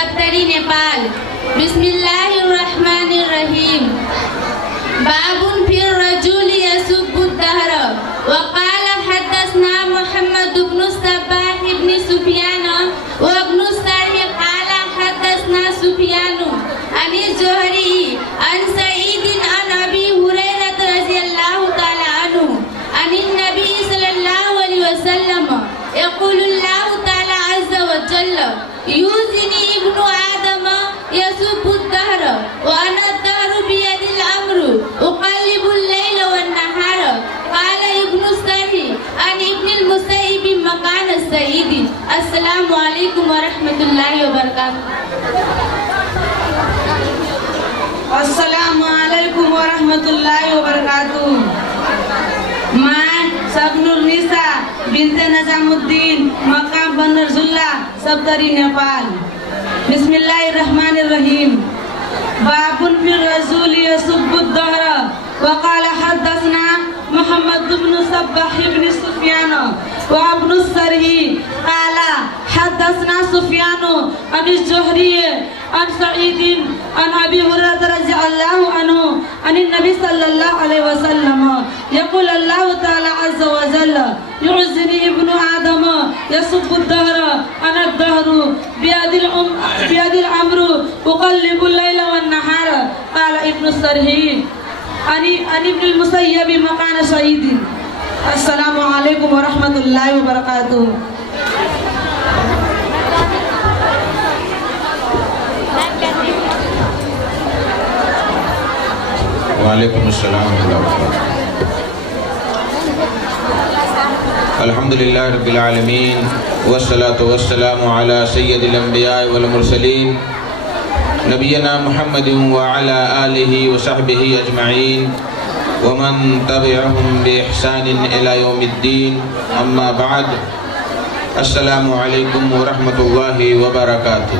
سبتری نیپال۔ بسم اللہ الرحمن الرحیم۔ باب فی الرجل یسب الدہر وقال حدثنا محمد بن الصباح بن سفیان وابن السرح قال حدثنا سفیان عن الزہری عن سعید عن ابی ہریرہ رضی اللہ تعالی عنہ عن النبی صلی اللہ علیہ وسلم یقول اللہ تعالی عز وجل یوزنی ابن آدم یسب الدہر وانا الدہر بید الامر اقلب اللیل والنہار قال ابن السرح عن ابن المسیب مکان السعید۔ السلام علیکم ورحمۃ اللہ وبرکاتہ۔ السلام علیکم ورحمۃ اللہ وبرکاتہ۔ میں سبن النساء بنت نظام الدین مقام بنر ضلع سبتری نیپال۔ بسم اللہ الرحمن الرحیم۔ باب فی الرجل یسب الدہر وقال حدثنا محمد بن صباح بن سفیان وابن السرح قال حدثنا سفیان عن الزہری عن سعید عن ابی ہریرہ رضی اللہ عنہ عن النبی صلی اللہ علیہ وسلم یقول اللہ تعالی عز وجل یعزنی ابن آدم یسب الدہر انا الدہر بیاد الامر اقلب اللیل والنہار قال ابن السرح عن ابن المسیب مکان سعید۔ السلام علیکم ورحمۃ اللہ وبرکاتہ۔ وعلیکم السلام ورحمۃ اللہ وبرکاتہ۔ الحمدللہ رب العالمین والصلاة والسلام علی سید الانبیاء والمرسلین نبینا محمد وعلی آلہ وصحبہ اجمعین ومن تبعهم بإحسان إلى يوم الدین اما بعد۔ السلام علیکم ورحمۃ اللہ وبرکاتہ۔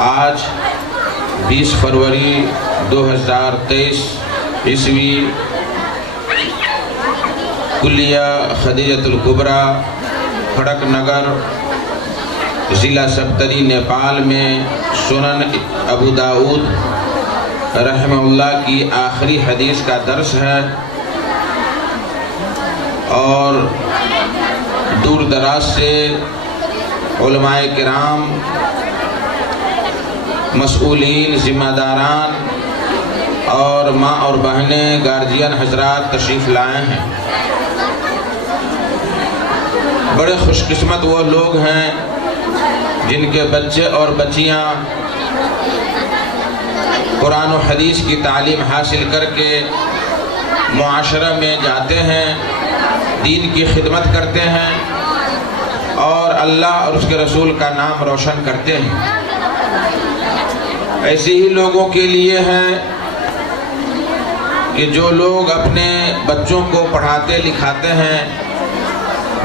آج 20 فروری 2023 عیسوی کلیہ خدیجۃ الکبریٰ کھڑک نگر ضلع سبتری نیپال میں سنن ابو داؤد رحمہ اللہ کی آخری حدیث کا درس ہے، اور دور دراز سے علماء کرام، مسئولین، ذمہ داران اور ماں اور بہنیں، گارجین حضرات تشریف لائے ہیں۔ بڑے خوش قسمت وہ لوگ ہیں جن کے بچے اور بچیاں قرآن و حدیث کی تعلیم حاصل کر کے معاشرہ میں جاتے ہیں، دین کی خدمت کرتے ہیں اور اللہ اور اس کے رسول کا نام روشن کرتے ہیں۔ ایسے ہی لوگوں کے لیے ہے کہ جو لوگ اپنے بچوں کو پڑھاتے لکھاتے ہیں،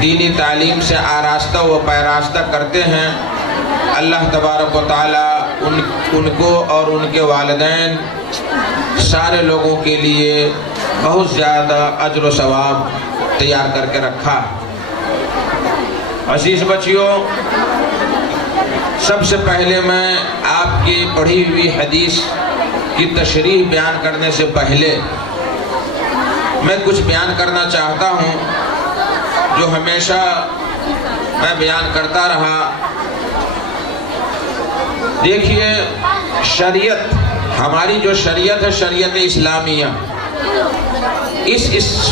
دینی تعلیم سے آراستہ و پیراستہ کرتے ہیں، اللہ تبارک و تعالی ان کو اور ان کے والدین سارے لوگوں کے لیے بہت زیادہ اجر و ثواب تیار کر کے رکھا۔ عزیز بچیوں، سب سے پہلے میں آپ کی پڑھی ہوئی حدیث کی تشریح بیان کرنے سے پہلے میں کچھ بیان کرنا چاہتا ہوں جو ہمیشہ میں بیان کرتا رہا۔ دیکھیے، شریعت، ہماری جو شریعت ہے، شریعت اسلامیہ، اس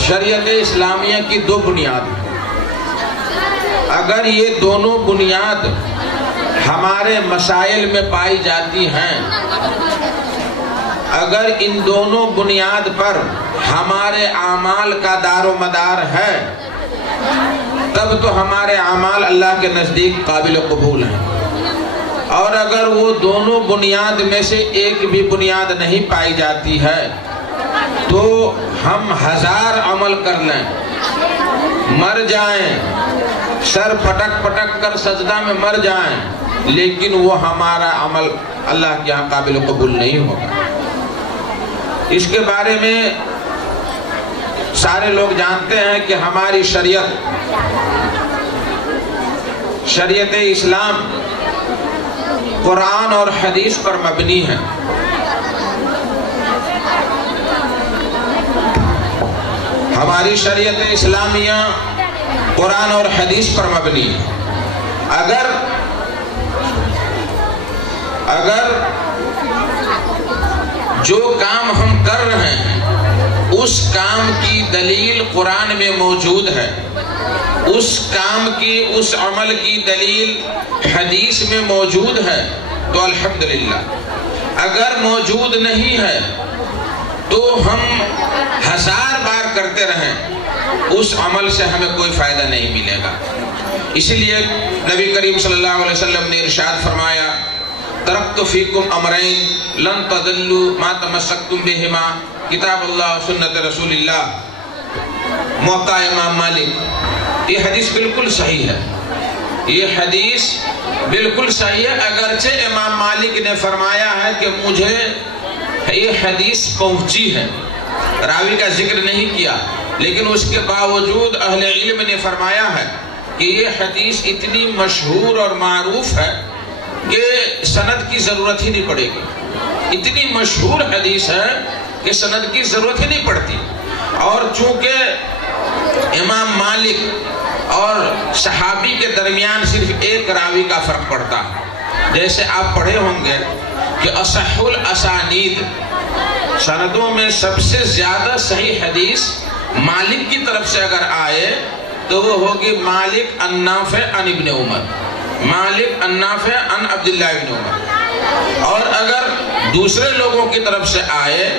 شریعت اسلامیہ کی دو بنیاد ہیں۔ اگر یہ دونوں بنیاد ہمارے مسائل میں پائی جاتی ہیں، اگر ان دونوں بنیاد پر ہمارے اعمال کا دار و مدار ہے، تب تو ہمارے اعمال اللہ کے نزدیک قابل قبول ہیں۔ اور اگر وہ دونوں بنیاد میں سے ایک بھی بنیاد نہیں پائی جاتی ہے تو ہم 1000 عمل کر لیں، مر جائیں، سر پٹک پٹک کر سجدہ میں مر جائیں، لیکن وہ ہمارا عمل اللہ کے یہاں قابل قبول نہیں ہوگا۔ اس کے بارے میں سارے لوگ جانتے ہیں کہ ہماری شریعت اسلام قرآن اور حدیث پر مبنی ہے۔ ہماری شریعت اسلامیہ قرآن اور حدیث پر مبنی ہے۔ اگر جو کام ہم کر رہے ہیں اس کام کی دلیل قرآن میں موجود ہے، اس کام کی، اس عمل کی دلیل حدیث میں موجود ہے تو الحمدللہ۔ اگر موجود نہیں ہے تو ہم 1000 بار کرتے رہیں، اس عمل سے ہمیں کوئی فائدہ نہیں ملے گا۔ اس لیے نبی کریم صلی اللہ علیہ وسلم نے ارشاد فرمایا، ترکت فیکم امرین لن تضلوا ما تمسکتم بہما، کتاب اللہ سنت رسول اللہ، موطا امام مالک۔ یہ حدیث بالکل صحیح ہے، یہ حدیث بالکل صحیح ہے، اگرچہ امام مالک نے فرمایا ہے کہ مجھے یہ حدیث پہنچی ہے، راوی کا ذکر نہیں کیا، لیکن اس کے باوجود اہل علم نے فرمایا ہے کہ یہ حدیث اتنی مشہور اور معروف ہے کہ سند کی ضرورت ہی نہیں پڑے گی۔ اتنی مشہور حدیث ہے کہ سند کی ضرورت ہی نہیں پڑتی۔ اور چونکہ امام مالک اور صحابی کے درمیان صرف ایک راوی کا فرق پڑتا ہے، جیسے آپ پڑھے ہوں گے کہ اصح الاسانید، سندوں میں سب سے زیادہ صحیح حدیث مالک کی طرف سے اگر آئے تو وہ ہوگی مالک عن نافع عن ابن عمر، مالک عن نافع عن عبداللہ ابن عمر۔ اور اگر دوسرے لوگوں کی طرف سے آئے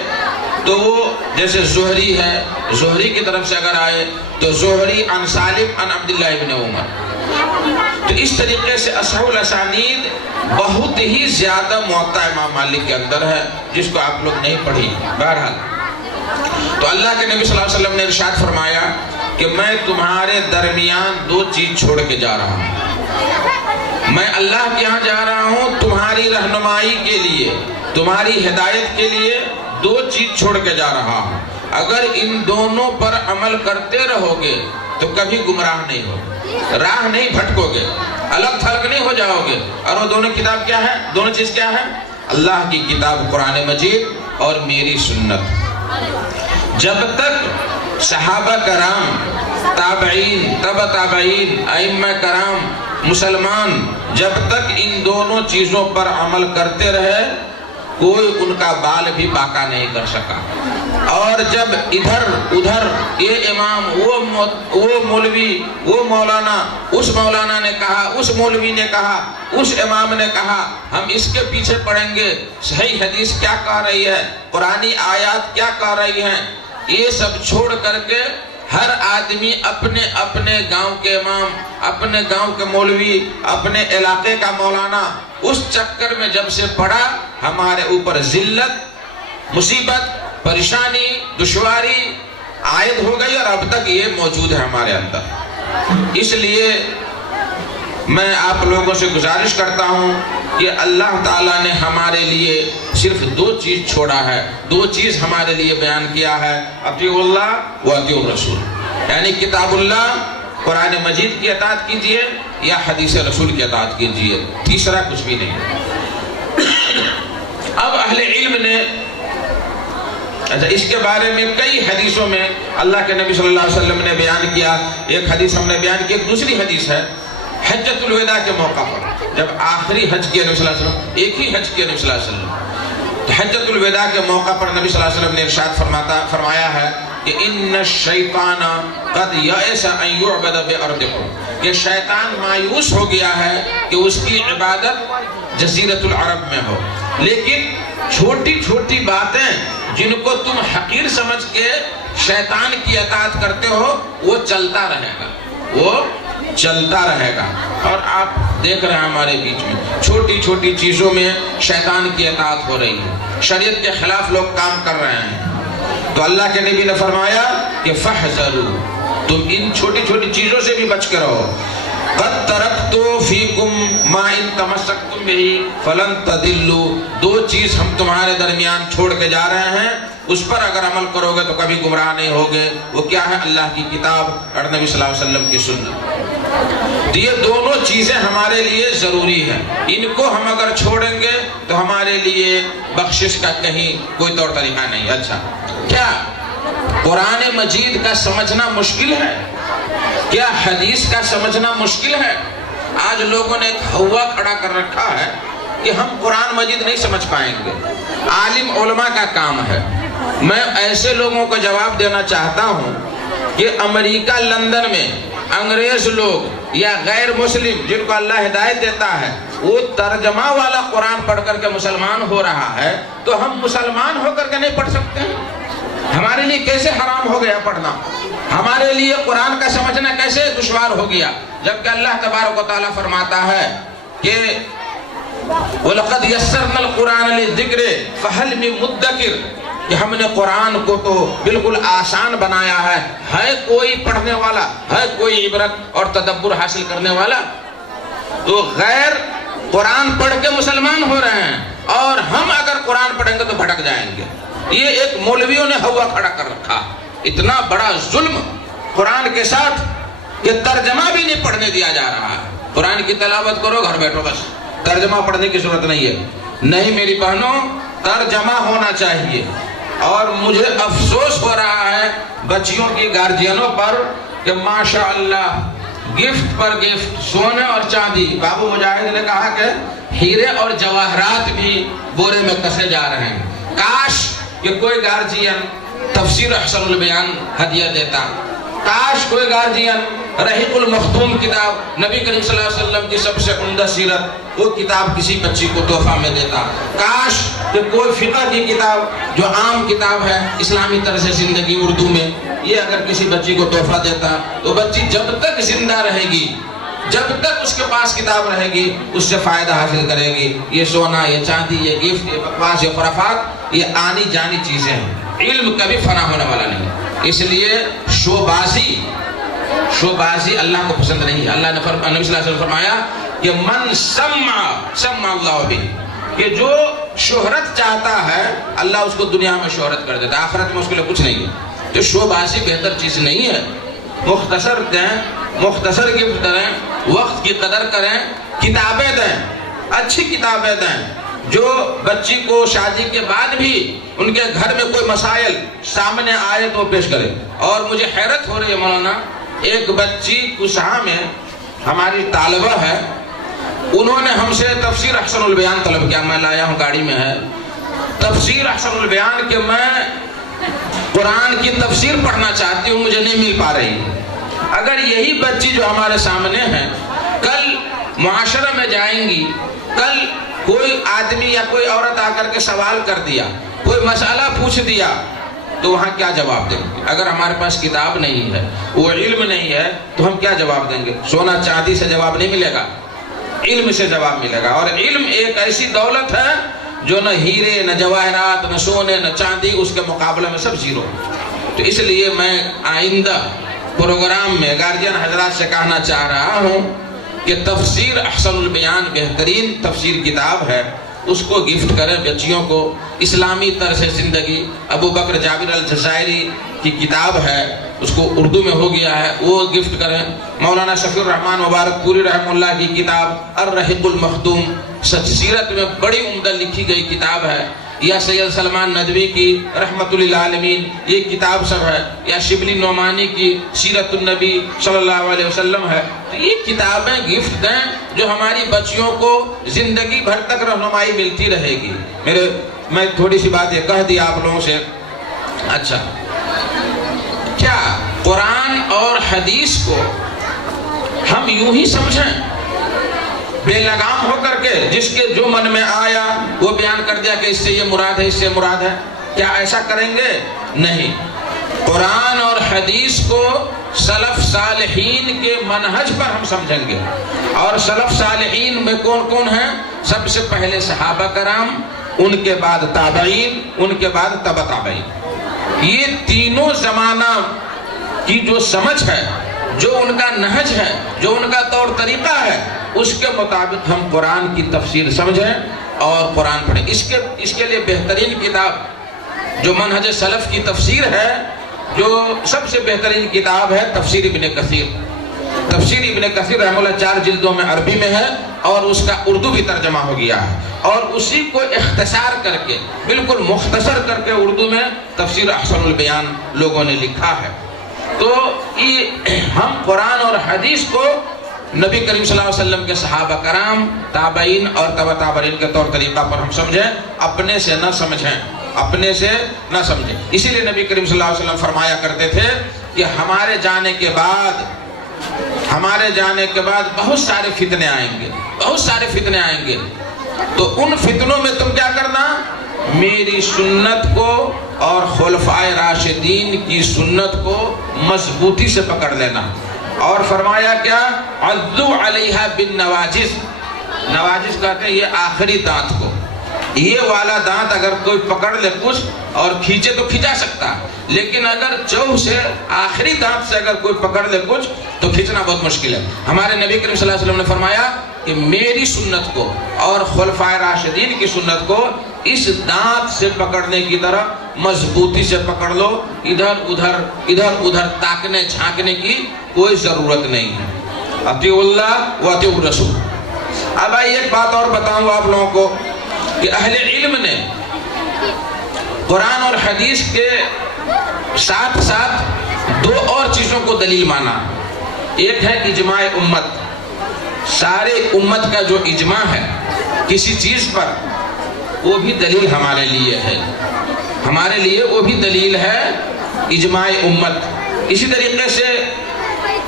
تو وہ جیسے زہری ہے، زہری کی طرف سے اگر آئے تو زہری عن سالم عن عبداللہ ابن عمر۔ تو اس طریقے سے اصح الاسانید بہت ہی زیادہ موطا امام مالک کے اندر ہے، جس کو آپ لوگ نہیں پڑھی۔ بہرحال تو اللہ کے نبی صلی اللہ علیہ وسلم نے ارشاد فرمایا کہ میں تمہارے درمیان 2 چیز چھوڑ کے جا رہا ہوں، میں اللہ کے ہاں جا رہا ہوں تمہاری رہنمائی کے لیے، تمہاری ہدایت کے لیے 2 چیز چھوڑ کے جا رہا ہوں۔ اگر ان دونوں پر عمل کرتے رہو گے تو کبھی گمراہ نہیں ہو، راہ نہیں بھٹکو گے، الگ تھلگ نہیں ہو جاؤ گے۔ اور وہ دونوں کتاب کیا ہے؟ دونوں چیز کیا ہے؟ اللہ کی کتاب قرآن مجید اور میری سنت۔ جب تک صحابہ کرام، تابعین، تبع تابعین، ائمہ کرام، مسلمان جب تک ان دونوں چیزوں پر عمل کرتے رہے کوئی ان کا بال بھی باقا نہیں کر سکا۔ اور جب ادھر ادھر یہ امام، وہ مولوی، وہ مولانا، اس مولانا نے کہا، اس مولوی نے کہا، اس امام نے کہا، ہم اس کے پیچھے پڑیں گے، صحیح حدیث کیا کہہ رہی ہے، قرآنی آیات کیا کہہ رہی ہیں، یہ سب چھوڑ کر کے ہر آدمی اپنے اپنے گاؤں کے امام، اپنے گاؤں کے مولوی، اپنے علاقے کا مولانا، اس چکر میں جب سے پڑا ہمارے اوپر ذلت، مصیبت، پریشانی، دشواری عائد ہو گئی، اور اب تک یہ موجود ہے ہمارے اندر۔ اس لیے میں آپ لوگوں سے گزارش کرتا ہوں کہ اللہ تعالیٰ نے ہمارے لیے صرف 2 چیز چھوڑا ہے، 2 چیز ہمارے لیے بیان کیا ہے، اطیعوا اللہ و اطیعوا الرسول، یعنی کتاب اللہ قرآن مجید کی اطاعت کیجئے یا حدیث رسول کی اطاعت کیجئے، تیسرا کچھ بھی نہیں۔ اب اہل علم نے اس کے بارے میں کئی حدیثوں میں اللہ کے نبی صلی اللہ علیہ وسلم نے بیان کیا۔ ایک حدیث ہم نے بیان کی، ایک دوسری حدیث ہے حجۃ الوداع کے موقع پر، جب آخری حج کیا نبی صلی اللہ علیہ وسلم، ایک ہی حج کیا نبی صلی اللہ علیہ وسلم، تو حجۃ الوداع کے موقع پر نبی صلی اللہ علیہ وسلم نے ارشاد فرمایا ہے کہ ان الشیطان قد یئس ان یعبد بارضکم، کہ شیطان مایوس ہو گیا ہے کہ اس کی عبادت جزیرۃ العرب میں ہو، لیکن چھوٹی چھوٹی باتیں جن کو تم حقیر سمجھ کے شیطان کی اطاعت کرتے ہو وہ چلتا رہے گا، وہ چلتا رہے گا۔ اور آپ دیکھ رہے ہیں ہمارے بیچ میں چھوٹی چھوٹی چیزوں میں شیطان کی اطاعت ہو رہی ہے، شریعت کے خلاف لوگ کام کر رہے ہیں۔ تو اللہ کے نبی نے فرمایا کہ فاحذروا، تم ان چھوٹی چھوٹی چیزوں سے بھی بچ کے رہو۔ قد ترکت فیکم ما ان تمسکتم بہ فلن تضلوا، 2 چیز ہم تمہارے درمیان چھوڑ کے جا رہے ہیں، اس پر اگر عمل کرو گے تو کبھی گمراہ نہیں ہوگے۔ وہ کیا ہے؟ اللہ کی کتاب اور نبی صلی اللہ علیہ وسلم کی سنت۔ یہ دونوں چیزیں ہمارے لیے ضروری ہیں، ان کو ہم اگر چھوڑیں گے تو ہمارے لیے بخشش کا کہیں کوئی طور طریقہ نہیں۔ اچھا، کیا قرآن مجید کا سمجھنا مشکل ہے؟ کیا حدیث کا سمجھنا مشکل ہے؟ آج لوگوں نے ایک ہوا کھڑا کر رکھا ہے کہ ہم قرآن مجید نہیں سمجھ پائیں گے، عالم علماء کا کام ہے۔ میں ایسے لوگوں کو جواب دینا چاہتا ہوں کہ امریکہ لندن میں انگریز لوگ یا غیر مسلم جن کو اللہ ہدایت دیتا ہے وہ ترجمہ والا قرآن پڑھ کر کے مسلمان ہو رہا ہے، تو ہم مسلمان ہو کر کے نہیں پڑھ سکتے ہیں؟ ہمارے لیے کیسے حرام ہو گیا پڑھنا؟ ہمارے لیے قرآن کا سمجھنا کیسے دشوار ہو گیا؟ جبکہ اللہ تبارک و تعالیٰ فرماتا ہے کہ وَلَقَدْ يَسَّرْنَا الْقُرْآنَ لِلذِّكْرِ فَهَلْ مِن مُدَّكِرٍ، کہ ہم نے قرآن کو تو بالکل آسان بنایا ہے کوئی پڑھنے والا، ہے کوئی عبرت اور تدبر حاصل کرنے والا؟ تو غیر قرآن پڑھ کے مسلمان ہو رہے ہیں، اور ہم اگر قرآن پڑھیں گے تو بھٹک جائیں گے۔ یہ ایک مولویوں نے ہوا کھڑا کر رکھا، اتنا بڑا ظلم قرآن کے ساتھ کہ ترجمہ بھی نہیں پڑھنے دیا جا رہا ہے۔ قرآن کی تلاوت کرو، گھر بیٹھو، بس ترجمہ پڑھنے کی ضرورت نہیں ہے۔ نہیں میری بہنوں، ترجمہ ہونا چاہیے۔ اور مجھے افسوس ہو رہا ہے بچیوں کی گارجینوں پر کہ ماشاءاللہ گفٹ پر گفٹ، سونے اور چاندی، بابو مجاہد نے کہا کہ ہیرے اور جواہرات بھی بورے میں کسے جا رہے ہیں۔ کاش کہ کوئی گارجین تفسیر احسن البیان ہدیہ دیتا، کاش کوئی گارجین رحیق المختوم کتاب، نبی کریم صلی اللہ علیہ وسلم کی سب سے عمدہ سیرت، وہ کتاب کسی بچی کو تحفہ میں دیتا۔ کاش کہ کوئی فقہ کی کتاب جو عام کتاب ہے، اسلامی طرز زندگی اردو میں، یہ اگر کسی بچی کو تحفہ دیتا تو بچی جب تک زندہ رہے گی، جب تک اس کے پاس کتاب رہے گی، اس سے فائدہ حاصل کرے گی۔ یہ سونا، یہ چاندی، یہ گفٹ، یہ بکواس، یہ خرافات، یہ آنی جانی چیزیں ہیں، علم کبھی فنا ہونے والا نہیں۔ اس لیے شوبازی اللہ کو پسند نہیں ہے۔ اللہ نے نبی صلی اللہ علیہ وسلم فرمایا کہ من سمع اللہ بھی، کہ جو شہرت چاہتا ہے اللہ اس کو دنیا میں شہرت کر دیتا ہے، آخرت میں اس کے لیے کچھ نہیں ہے۔ تو شوبازی بہتر چیز نہیں ہے۔ مختصر دیں، مختصر گفٹ دیں، وقت کی قدر کریں، کتابیں دیں، اچھی کتابیں دیں جو بچی کو شادی کے بعد بھی ان کے گھر میں کوئی مسائل سامنے آئے تو پیش کرے۔ اور مجھے حیرت ہو رہی ہے مولانا، ایک بچی کسہا میں ہماری طالبہ ہے، انہوں نے ہم سے تفسیر احسن البیان طلب کیا، میں لایا ہوں گاڑی میں ہے تفسیر احسن البیان، کہ میں قرآن کی تفسیر پڑھنا چاہتی ہوں، مجھے نہیں مل پا رہی۔ اگر یہی بچی جو ہمارے سامنے ہے کل معاشرہ میں جائیں گی، کل کوئی آدمی یا کوئی عورت آ کر کے سوال کر دیا، کوئی مسئلہ پوچھ دیا، تو وہاں کیا جواب دیں گے؟ اگر ہمارے پاس کتاب نہیں ہے، وہ علم نہیں ہے، تو ہم کیا جواب دیں گے؟ سونا چاندی سے جواب نہیں ملے گا، علم سے جواب ملے گا۔ اور علم ایک ایسی دولت ہے جو نہ ہیرے، نہ جواہرات، نہ سونے، نہ چاندی، اس کے مقابلے میں سب زیرو۔ تو اس لیے میں آئندہ پروگرام میں گارجین حضرات سے کہنا چاہ رہا ہوں کہ تفسیر احسن البیان بہترین تفسیر کتاب ہے، اس کو گفٹ کریں بچیوں کو۔ اسلامی طرز زندگی ابو بکر جابر الجزائری کی کتاب ہے، اس کو اردو میں ہو گیا ہے، وہ گفٹ کریں۔ مولانا شفیع الرحمن مبارک پوری رحمہ اللہ کی کتاب الرحیق المختوم، سیرت میں بڑی عمدہ لکھی گئی کتاب ہے، یا سید سلمان ندوی کی رحمت للعالمین یہ کتاب سب ہے، یا شبلی نعمانی کی سیرت النبی صلی اللہ علیہ وسلم ہے۔ تو یہ کتابیں گفٹ دیں جو ہماری بچیوں کو زندگی بھر تک رہنمائی ملتی رہے گی۔ میں تھوڑی سی بات یہ کہہ دی آپ لوگوں سے۔ اچھا، کیا قرآن اور حدیث کو ہم یوں ہی سمجھیں بے لگام ہو کر کے، جس کے جو من میں آیا وہ بیان کر دیا کہ اس سے یہ مراد ہے، اس سے مراد ہے؟ کیا ایسا کریں گے؟ نہیں۔ قرآن اور حدیث کو سلف صالحین کے منہج پر ہم سمجھیں گے۔ اور سلف صالحین میں کون کون ہیں؟ سب سے پہلے صحابہ کرام، ان کے بعد تابعین، ان کے بعد تبع تابعین۔ یہ تینوں زمانہ کی جو سمجھ ہے، جو ان کا نہج ہے، جو ان کا طور طریقہ ہے، اس کے مطابق ہم قرآن کی تفسیر سمجھیں اور قرآن پڑھیں۔ اس کے لیے بہترین کتاب جو منہج سلف کی تفسیر ہے، جو سب سے بہترین کتاب ہے تفسیر ابن کثیر. تفسیر ابن کثیر رحمہ اللہ 4 جلدوں میں عربی میں ہے اور اس کا اردو بھی ترجمہ ہو گیا ہے، اور اسی کو اختصار کر کے بالکل مختصر کر کے اردو میں تفسیر احسن البیان لوگوں نے لکھا ہے. تو ہم قرآن اور حدیث کو نبی کریم صلی اللہ علیہ وسلم کے صحابہ کرام، تابعین اور تبع تابعین کے طور طریقہ پر ہم سمجھیں، اپنے سے نہ سمجھیں، اپنے سے نہ سمجھیں. اسی لیے نبی کریم صلی اللہ علیہ وسلم فرمایا کرتے تھے کہ ہمارے جانے کے بعد بہت سارے فتنے آئیں گے، بہت سارے فتنے آئیں گے. تو ان فتنوں میں تم کیا کرنا؟ میری سنت کو اور خلفائے راشدین کی سنت کو مضبوطی سے پکڑ لینا. اور فرمایا کیا؟ عضو علیہا بالنواجذ. نواجذ کہتے ہیں یہ آخری دانت کو. یہ والا دانت اگر کوئی پکڑ لے کچھ اور کھینچے تو کھینچا سکتا ہے، لیکن اگر چوک سے آخری دانت سے اگر کوئی پکڑ لے کچھ تو کھینچنا بہت مشکل ہے. ہمارے نبی کریم صلی اللہ علیہ وسلم نے فرمایا کہ میری سنت کو اور خلفائے راشدین کی سنت کو اس دانت سے پکڑنے کی طرح مضبوطی سے پکڑ لو. ادھر ادھر تاکنے جھانکنے کی کوئی ضرورت نہیں ہے. اطیعوا اللہ و اطیعوا الرسول. اب آئیے ایک بات اور بتاؤں آپ لوگوں کو کہ اہل علم نے قرآن اور حدیث کے ساتھ ساتھ 2 اور چیزوں کو دلیل مانا. ایک ہے اجماع امت. سارے امت کا جو اجماع ہے کسی چیز پر، وہ بھی دلیل ہمارے لیے ہے. ہمارے لیے وہ بھی دلیل ہے اجماع امت. اسی طریقے سے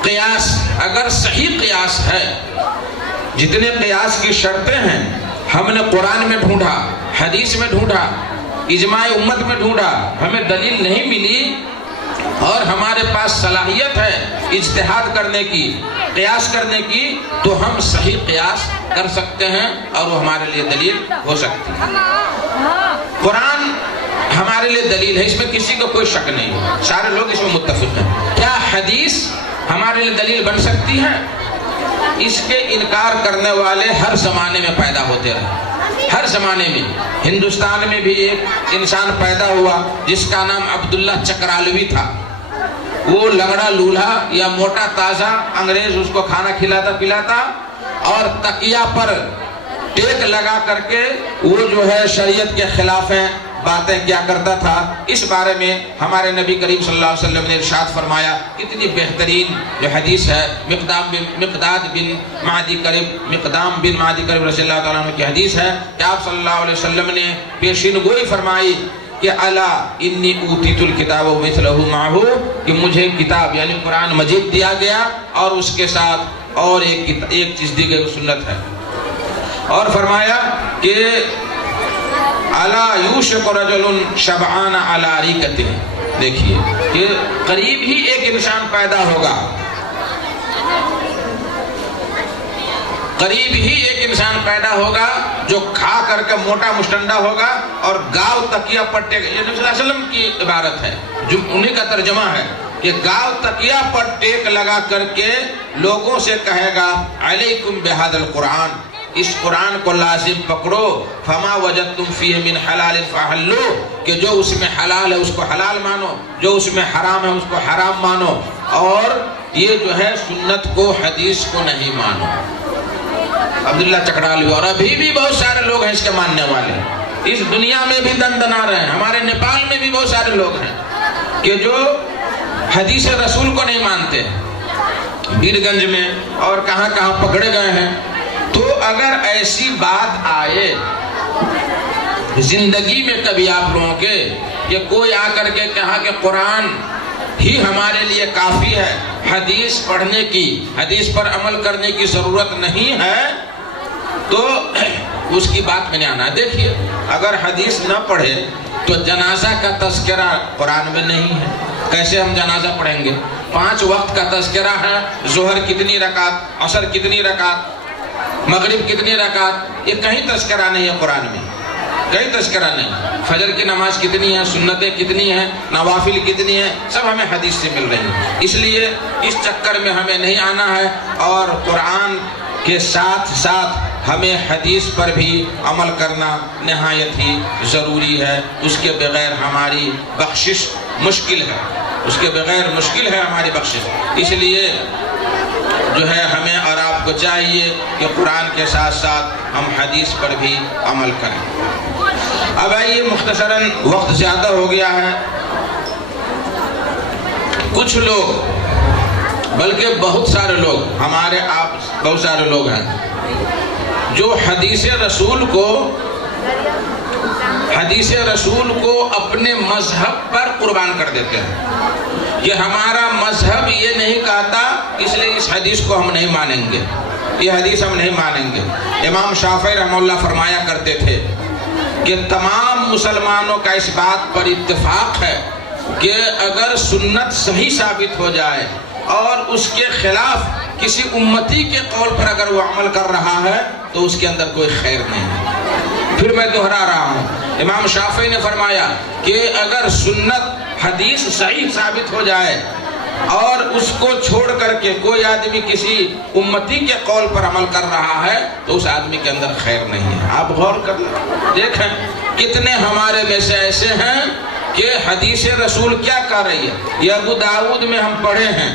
قیاس، اگر صحیح قیاس ہے، جتنے قیاس کی شرطیں ہیں ہم نے قرآن میں ڈھونڈا، حدیث میں ڈھونڈا، اجماع امت میں ڈھونڈا، ہمیں دلیل نہیں ملی اور ہمارے پاس صلاحیت ہے اجتہاد کرنے کی، قیاس کرنے کی، تو ہم صحیح قیاس کر سکتے ہیں اور وہ ہمارے لیے دلیل ہو سکتی ہے. قرآن ہمارے لیے دلیل ہے، اس میں کسی کو کوئی شک نہیں ہے، سارے لوگ اس میں متفق ہیں. کیا حدیث ہمارے لیے دلیل بن سکتی ہے؟ اس کے انکار کرنے والے ہر زمانے میں پیدا ہوتے رہے. ہر زمانے میں. ہندوستان میں بھی ایک انسان پیدا ہوا جس کا نام عبداللہ چکرالوی تھا. وہ لنگڑا لولہا یا موٹا تازہ، انگریز اس کو کھانا کھلاتا پلاتا اور تکیہ پر ٹیک لگا کر کے وہ جو ہے شریعت کے خلاف باتیں کیا کرتا تھا. اس بارے میں ہمارے نبی کریم صلی اللہ علیہ وسلم نے ارشاد فرمایا. کتنی بہترین جو حدیث ہے، مقدام بن معدی کرب رضی اللہ تعالیٰ عنہ کی حدیث ہے کہ آپ صلی اللہ علیہ وسلم نے پیشین گوئی فرمائی کہ الا انی اوتیت الکتاب ومثلہ معہ، کہ مجھے کتاب یعنی قرآن مجید دیا گیا اور اس کے ساتھ اور ایک چیز دی گئی، سنت ہے. اور فرمایا کہ الا یوشک رجل شبعان علی ریقتہ. دیکھیے کہ قریب ہی ایک انسان پیدا ہوگا، قریب ہی ایک انسان پیدا ہوگا جو کھا کر کے موٹا مشٹنڈا ہوگا اور گاؤ تکیہ پٹے. یہ نبی صلی اللہ علیہ وسلم کی عبارت ہے، جو انہی کا ترجمہ ہے کہ گاؤ تکیہ پر ٹیک لگا کر کے لوگوں سے کہے گا علیکم بہذا القرآن، اس قرآن کو لازم پکڑو. فما وجدتم فیہ من حلال فحلو، کہ جو اس میں حلال ہے اس کو حلال مانو، جو اس میں حرام ہے اس کو حرام مانو، اور یہ جو ہے سنت کو حدیث کو نہیں مانو. عبداللہ چکرالوی. اور ابھی بھی بہت سارے لوگ ہیں اس کے ماننے والے، اس دنیا میں بھی دن دنا رہے ہیں. ہمارے نیپال میں بھی بہت سارے لوگ ہیں کہ جو حدیث رسول کو نہیں مانتے، بیرگنج میں اور کہاں کہاں پکڑے گئے ہیں. تو اگر ایسی بات آئے زندگی میں کبھی آپ لوگوں کے کہ کوئی آ کر کے کہا کہ قرآن ہی ہمارے لیے کافی ہے، حدیث پڑھنے کی، حدیث پر عمل کرنے کی ضرورت نہیں ہے، تو اس کی بات میں نہیں آنا. دیکھیے اگر حدیث نہ پڑھے تو جنازہ کا تذکرہ قرآن میں نہیں ہے. کیسے ہم جنازہ پڑھیں گے؟ 5 وقت کا تذکرہ ہے، ظہر کتنی رکعت، عصر کتنی رکعت، مغرب کتنی رکعت، یہ کہیں تذکرہ نہیں ہے قرآن میں، کہیں تذکرہ نہیں. فجر کی نماز کتنی ہے، سنتیں کتنی ہیں، نوافل کتنی ہیں، سب ہمیں حدیث سے مل رہی ہیں. اس لیے اس چکر میں ہمیں نہیں آنا ہے اور قرآن کے ساتھ ساتھ ہمیں حدیث پر بھی عمل کرنا نہایت ہی ضروری ہے. اس کے بغیر ہماری بخشش مشکل ہے. اس کے بغیر مشکل ہے ہماری بخشش. اس لیے جو ہے ہمیں اور آپ کو چاہیے کہ قرآن کے ساتھ ساتھ ہم حدیث پر بھی عمل کریں. اب آئیے مختصراً وقت زیادہ ہو گیا ہے. کچھ لوگ بلکہ بہت سارے لوگ ہمارے آپ بہت سارے لوگ ہیں جو حدیث رسول کو اپنے مذہب پر قربان کر دیتے ہیں کہ ہمارا مذہب یہ نہیں کہتا اس لیے اس حدیث کو ہم نہیں مانیں گے, یہ حدیث ہم نہیں مانیں گے. امام شافعی رحمہ اللہ فرمایا کرتے تھے کہ تمام مسلمانوں کا اس بات پر اتفاق ہے کہ اگر سنت صحیح ثابت ہو جائے اور اس کے خلاف کسی امتی کے قول پر اگر وہ عمل کر رہا ہے تو اس کے اندر کوئی خیر نہیں ہے. پھر میں دہرا رہا ہوں, امام شافعی نے فرمایا کہ اگر سنت حدیث صحیح ثابت ہو جائے اور اس کو چھوڑ کر کے کوئی آدمی کسی امتی کے قول پر عمل کر رہا ہے تو اس آدمی کے اندر خیر نہیں ہے. آپ غور کر دیکھیں کتنے ہمارے میں سے ایسے ہیں کہ حدیث رسول کیا کر رہی ہے. یہ ابو داؤد میں ہم پڑھے ہیں,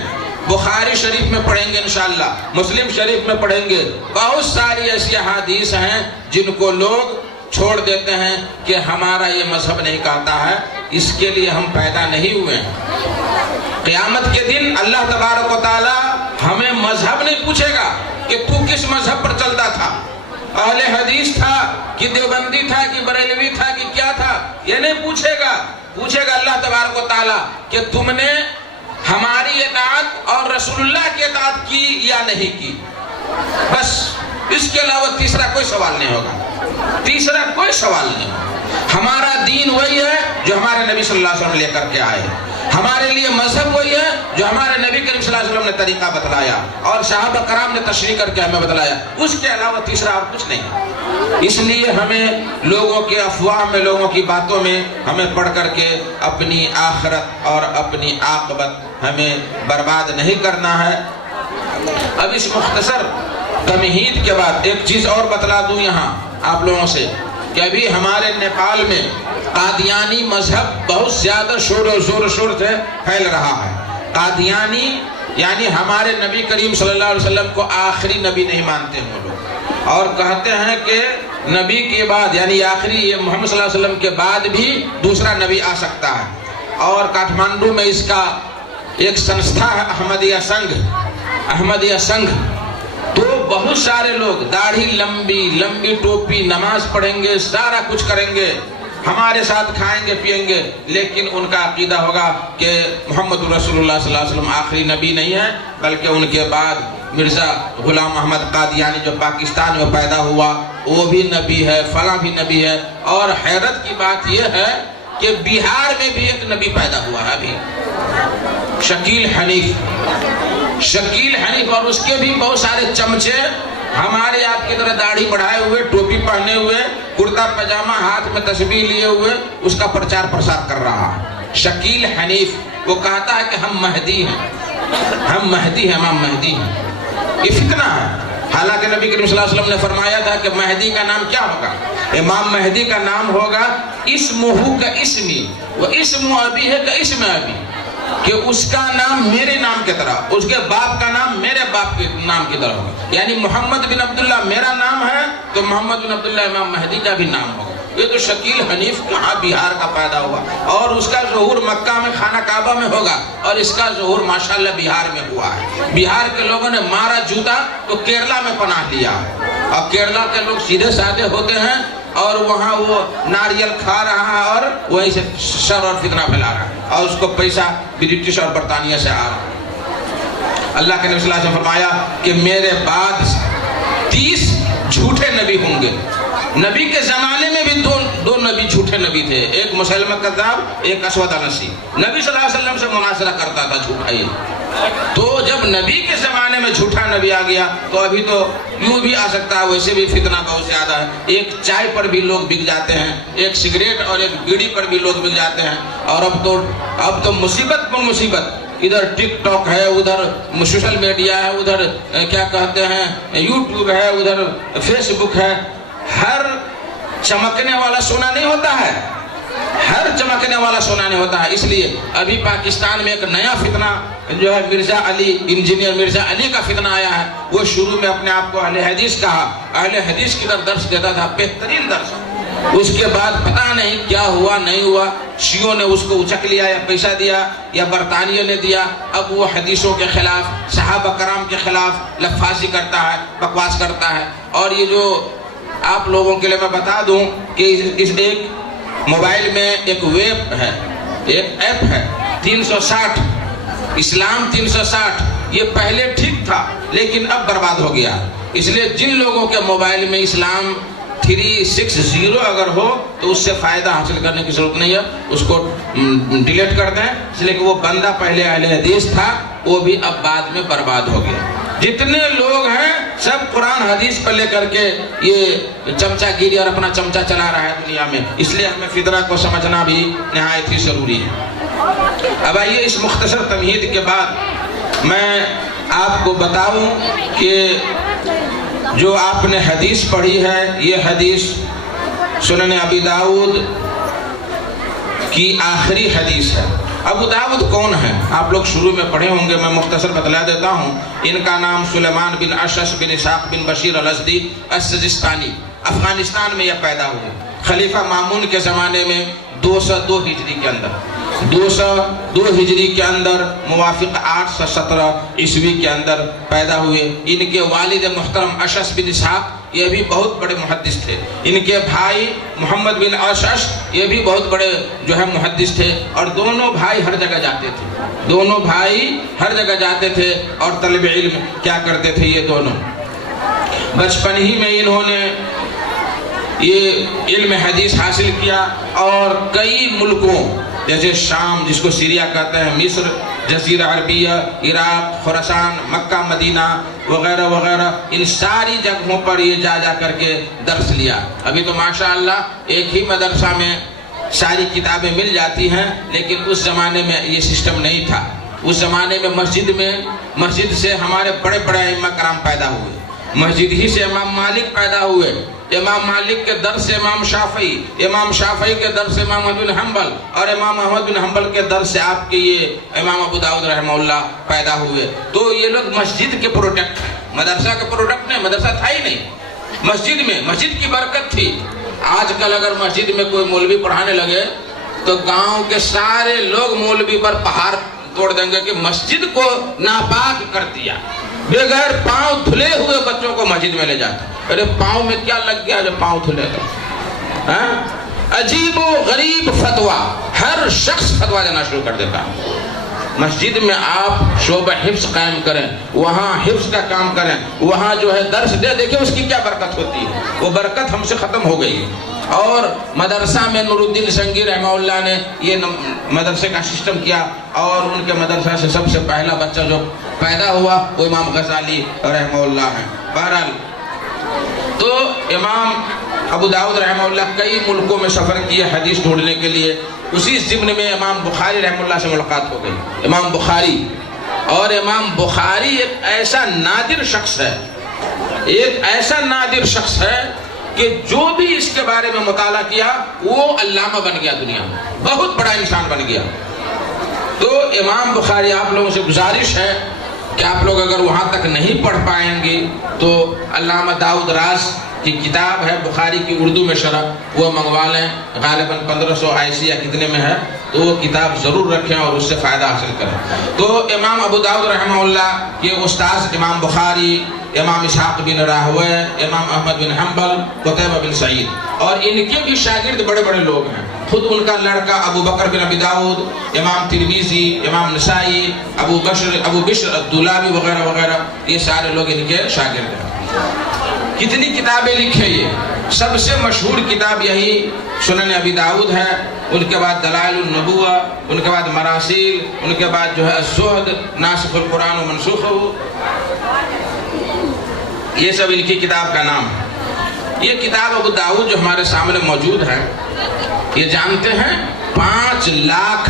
بخاری شریف میں پڑھیں گے انشاءاللہ, مسلم شریف میں پڑھیں گے. بہت ساری ایسی احادیث ہیں جن کو لوگ چھوڑ دیتے ہیں کہ ہمارا یہ مذہب نہیں کہتا ہے, اس کے لیے ہم پیدا نہیں ہوئے ہیں. قیامت کے دن اللہ تبارک و تعالی ہمیں مذہب نہیں پوچھے گا کہ تو کس مذہب پر چلتا تھا, اہل حدیث تھا کہ دیوبندی تھا کہ بریلوی تھا کہ کیا تھا. یہ نہیں پوچھے گا. پوچھے گا اللہ تبارک و تعالی کہ تم نے ہماری اطاعت اور رسول اللہ کی اطاعت کی یا نہیں کی. بس اس کے علاوہ تیسرا کوئی سوال نہیں ہوگا. تیسرا کوئی سوال نہیں. ہمارا دین وہی ہے جو ہمارے نبی صلی اللہ علیہ وسلم لے کر کے آئے. ہمارے لیے مذہب وہی ہے جو ہمارے نبی کریم صلی اللہ علیہ وسلم نے طریقہ بتلایا اور صحابہ کرام نے تشریح کر کے ہمیں بتلایا. اس کے علاوہ تیسرا اور کچھ نہیں. اس لیے ہمیں لوگوں کے افواہ میں, لوگوں کی باتوں میں ہمیں پڑھ کر کے اپنی آخرت اور اپنی عاقبت ہمیں برباد نہیں کرنا ہے. اب اس مختصر تمہید کے بعد ایک چیز اور بتلا دوں یہاں آپ لوگوں سے کہ ابھی ہمارے نیپال میں قادیانی مذہب بہت زیادہ شور و شور سے پھیل رہا ہے. قادیانی یعنی ہمارے نبی کریم صلی اللہ علیہ وسلم کو آخری نبی نہیں مانتے ہیں وہ لوگ, اور کہتے ہیں کہ نبی کے بعد یعنی آخری یہ محمد صلی اللہ علیہ وسلم کے بعد بھی دوسرا نبی آ سکتا ہے. اور کاٹھمانڈو میں اس کا ایک سنستھا ہے احمدیہ سنگھ. تو بہت سارے لوگ داڑھی لمبی ٹوپی, نماز پڑھیں گے, سارا کچھ کریں گے, ہمارے ساتھ کھائیں گے پیئیں گے, لیکن ان کا عقیدہ ہوگا کہ محمد رسول اللہ صلی اللہ علیہ وسلم آخری نبی نہیں ہے بلکہ ان کے بعد مرزا غلام احمد قادیانی جو پاکستان میں پیدا ہوا وہ بھی نبی ہے, فلاں بھی نبی ہے. اور حیرت کی بات یہ ہے کہ بہار میں بھی ایک نبی پیدا ہوا ہے ابھی, شکیل حنیف, اور اس کے بھی بہت سارے چمچے ہمارے آپ کی طرح داڑھی بڑھائے ہوئے, ٹوپی پہنے ہوئے, کرتا پاجامہ, ہاتھ میں تسبیح لیے ہوئے اس کا پرچار پرسار کر رہا. شکیل حنیف وہ کہتا ہے کہ ہم مہدی ہیں, امام مہدی ہیں. یہ فتنہ ہے. حالانکہ نبی کریم صلی اللہ علیہ وسلم نے فرمایا تھا کہ مہدی کا نام کیا ہوگا, امام مہدی کا نام ہوگا اسمہ کا اسمی و اسم ابی ہے کا اسم ابی, کہ اس کا نام میرے نام کی طرح, اس کے باپ کا نام میرے باپ کے نام کی طرح ہوگا. یعنی محمد بن عبداللہ میرا نام ہے تو محمد بن عبداللہ امام مہدی کا بھی نام ہوگا. یہ تو شکیل حنیف کہاں بہار کا پیدا ہوا, اور اس کا ظہور مکہ میں خانہ کعبہ میں ہوگا, اور اس کا ظہور ماشاءاللہ بہار میں ہوا ہے. بہار کے لوگوں نے مارا جوتا تو کیرلا میں پناہ لیا, اور کیرلا کے لوگ سیدھے سادے ہوتے ہیں اور وہاں وہ ناریل کھا رہا ہے اور وہیں سے شر اور فتنہ پھیلا رہا ہے, اور اس کو پیسہ برٹش اور برطانیہ سے آ رہا ہے. اللہ کے نبی صلی اللہ علیہ وسلم فرمایا کہ میرے بعد 30 جھوٹے نبی ہوں گے. نبی کے زمانے میں بھی دو نبی جھوٹے نبی تھے, ایک مسلمہ کذاب, ایک اسود انسی. نبی صلی اللہ علیہ وسلم سے مناظرہ کرتا تھا جھوٹا ہی. تو جب نبی کے زمانے میں جھوٹا نبی آ گیا تو ابھی تو یوں بھی آ سکتا ہے, ویسے بھی فتنہ بہت زیادہ ہے. ایک چائے پر بھی لوگ بک جاتے ہیں, ایک سگریٹ اور ایک بیڑی پر بھی لوگ بک جاتے ہیں, اور اب تو مصیبت پر مصیبت. ادھر ٹک ٹاک ہے، ادھر سوشل میڈیا ہے، ادھر کیا کہتے ہیں یوٹیوب ہے، ادھر فیس بک ہے. ہر چمکنے والا سونا نہیں ہوتا ہے، ہر چمکنے والا سونا نہیں ہوتا ہے. اس لیے ابھی پاکستان میں ایک نیا فتنہ جو ہے مرزا علی، انجینئر مرزا علی کا فتنہ آیا ہے. وہ شروع میں اپنے آپ کو اہل حدیث کہا، اہل حدیث کی طرف درس دیتا تھا، بہترین درس. اس کے بعد پتہ نہیں کیا ہوا نہیں ہوا، شیعوں نے اس کو اچک لیا یا پیسہ دیا یا برطانیہ نے دیا. اب وہ حدیثوں کے خلاف، صحابہ کرام کے خلاف لفاظی کرتا ہے، بکواس کرتا ہے. اور یہ جو آپ لوگوں کے لیے میں بتا دوں کہ اس ایک موبائل میں ایک ویب ہے، ایک ایپ ہے 360 اسلام 360. یہ پہلے ٹھیک تھا لیکن اب برباد ہو گیا. اس لیے جن لوگوں کے موبائل میں اسلام 360 اگر ہو تو اس سے فائدہ حاصل کرنے کی ضرورت نہیں ہے، اس کو ڈیلیٹ کر دیں. اس لیے کہ وہ بندہ پہلے اہل حدیث تھا، وہ بھی اب بعد میں برباد ہو گیا. جتنے لوگ ہیں سب قرآن حدیث پر لے کر کے یہ چمچہ گیری اور اپنا چمچہ چلا رہا ہے دنیا میں. اس لیے ہمیں فطرہ کو سمجھنا بھی نہایت ہی ضروری ہے. اب آئیے اس مختصر تمہید کے بعد میں آپ کو بتاؤں کہ جو آپ نے حدیث پڑھی ہے، یہ حدیث سنن ابی داؤد کی آخری حدیث ہے. ابو داؤد کون ہے؟ آپ لوگ شروع میں پڑھے ہوں گے، میں مختصر بتلا دیتا ہوں. ان کا نام سلیمان بن اشعث بن اسحاق بن بشیر الازدی السجستانی، افغانستان میں یہ پیدا ہوئے. خلیفہ مامون کے زمانے میں 202 ہجری کے اندر، 202 ہجری کے اندر موافق 817 عیسوی کے اندر پیدا ہوئے. ان کے والد محترم اشعث بن اسحاق یہ بھی بہت بڑے محدث تھے. ان کے بھائی محمد بن اشعث یہ بھی بہت بڑے جو ہے محدث تھے. اور دونوں بھائی ہر جگہ جاتے تھے، دونوں بھائی ہر جگہ جاتے تھے اور طلب علم کیا کرتے تھے. یہ دونوں بچپن ہی میں انہوں نے یہ علم حدیث حاصل کیا اور کئی ملکوں جیسے شام جس کو سیریا کہتے ہیں، مصر، جزیرہ عربیہ، عراق، خراسان، مکہ مدینہ وغیرہ وغیرہ، ان ساری جگہوں پر یہ جا جا کر کے درس لیا. ابھی تو ماشاءاللہ ایک ہی مدرسہ میں ساری کتابیں مل جاتی ہیں، لیکن اس زمانے میں یہ سسٹم نہیں تھا. اس زمانے میں مسجد سے ہمارے بڑے بڑے ائمہ کرام پیدا ہوئے. مسجد ہی سے امام مالک پیدا ہوئے. امام مالک کے در سے امام شافعی، امام شافعی کے در سے امام احمد بن حنبل، اور امام احمد بن حنبل کے در سے آپ کے یہ امام ابو داؤد رحمہ اللہ پیدا ہوئے. تو یہ لوگ مسجد کے پروڈکٹ ہیں، مدرسہ کے پروڈکٹ نہیں. مدرسہ تھا ہی نہیں، مسجد کی برکت تھی. آج کل اگر مسجد میں کوئی مولوی پڑھانے لگے تو گاؤں کے سارے لوگ مولوی پر پہاڑ توڑ دیں گے کہ مسجد کو ناپاک کر دیا. بغیر پاؤں دھلے ہوئے بچوں کو مسجد میں لے جاتا. ارے پاؤں میں کیا لگ گیا جو پاؤں دھلے گا؟ عجیب و غریب فتویٰ، ہر شخص فتویٰ دینا شروع کر دیتا. مسجد میں آپ شعبہ حفظ قائم کریں، وہاں حفظ کا کام کریں، وہاں جو ہے درس دے. دیکھیں اس کی کیا برکت ہوتی ہے. وہ برکت ہم سے ختم ہو گئی. اور مدرسہ میں نور الدین سنگی رحمہ اللہ نے یہ مدرسے کا سسٹم کیا، اور ان کے مدرسہ سے سب سے پہلا بچہ جو پیدا ہوا وہ امام غزالی رحمہ اللہ ہے. بہرحال تو امام ابو داؤد رحمہ اللہ کئی ملکوں میں سفر کیے حدیث ڈھونڈنے کے لیے. اسی ضمن میں امام بخاری رحمہ اللہ سے ملاقات ہو گئی. امام بخاری، اور امام بخاری ایک ایسا نادر شخص ہے، ایک ایسا نادر شخص ہے کہ جو بھی اس کے بارے میں مطالعہ کیا وہ علامہ بن گیا، دنیا میں بہت بڑا انسان بن گیا. تو امام بخاری، آپ لوگوں سے گزارش ہے کہ آپ لوگ اگر وہاں تک نہیں پڑھ پائیں گے تو علامہ داؤد راز کی کتاب ہے بخاری کی اردو میں شرح، وہ منگوا لیں. غالباً 1500 آئیسی یا کتنے میں ہے، تو وہ کتاب ضرور رکھیں اور اس سے فائدہ حاصل کریں. تو امام ابو داؤد رحمہ اللہ کے استاذ امام بخاری، امام اسحاق بن راہوے، امام احمد بن حنبل، قتیبہ بن سعید، اور ان کے بھی شاگرد بڑے بڑے لوگ ہیں. خود ان کا لڑکا ابو بکر بن ابی داؤد، امام ترمذی، امام نسائی، ابو بشر الدولابی وغیرہ وغیرہ، یہ سارے لوگ ان کے شاگرد ہیں. کتنی کتابیں لکھے. یہ سب سے مشہور کتاب یہی سنن ابی داؤد ہے. ان کے بعد دلائل النبوہ، ان کے بعد مراسیل، ان کے بعد جو ہے الزہد، ناسخ القرآن و منسوخہ، یہ سب ان کی کتاب کا نام ہے. یہ کتاب ابو داؤد جو ہمارے سامنے موجود ہے، یہ جانتے ہیں 5 لاکھ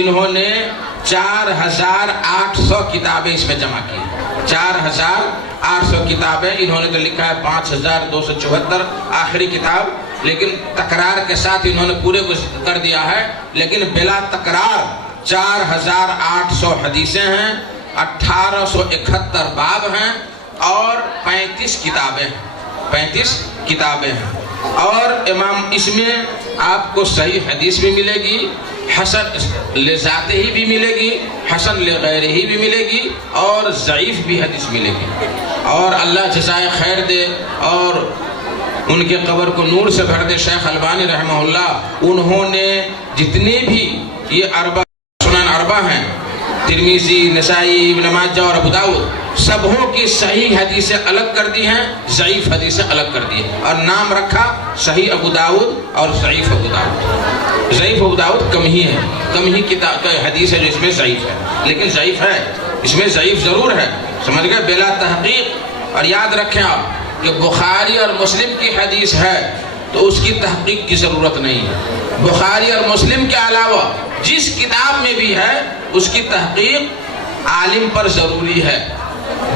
انہوں نے 4800 کتابیں اس میں جمع کی. 4800 کتابیں انہوں نے تو لکھا ہے 5274 آخری کتاب, لیکن تکرار کے ساتھ انہوں نے پورے کو کر دیا ہے. لیکن بلا تکرار 4800 حدیثیں ہیں, 1871 باب ہیں اور 35 کتابیں ہیں. اور امام اس میں آپ کو صحیح حدیث بھی ملے گی, حسن لذات ہی بھی ملے گی, حسن لغیر ہی بھی ملے گی, اور ضعیف بھی حدیث ملے گی. اور اللہ جزائے خیر دے اور ان کے قبر کو نور سے بھر دے. شیخ البانی رحمہ اللہ, انہوں نے جتنے بھی یہ سنن اربع ہیں, ترمذی, نسائی, ابن ماجہ اور ابو داؤد, سبوں کی صحیح حدیثیں الگ کر دی ہیں, ضعیف حدیثیں الگ کر دی ہیں, اور نام رکھا صحیح ابو داؤد اور ضعیف ابو داؤد. ضعیف ابو داؤد کم ہی کتاب حدیث ہے جو اس میں ضعیف ہے, لیکن ضعیف ہے, اس میں ضعیف ضرور ہے, سمجھ گئے, بلا تحقیق. اور یاد رکھیں آپ کہ بخاری اور مسلم کی حدیث ہے تو اس کی تحقیق کی ضرورت نہیں ہے. بخاری اور مسلم کے علاوہ جس کتاب میں بھی ہے اس کی تحقیق عالم پر ضروری ہے.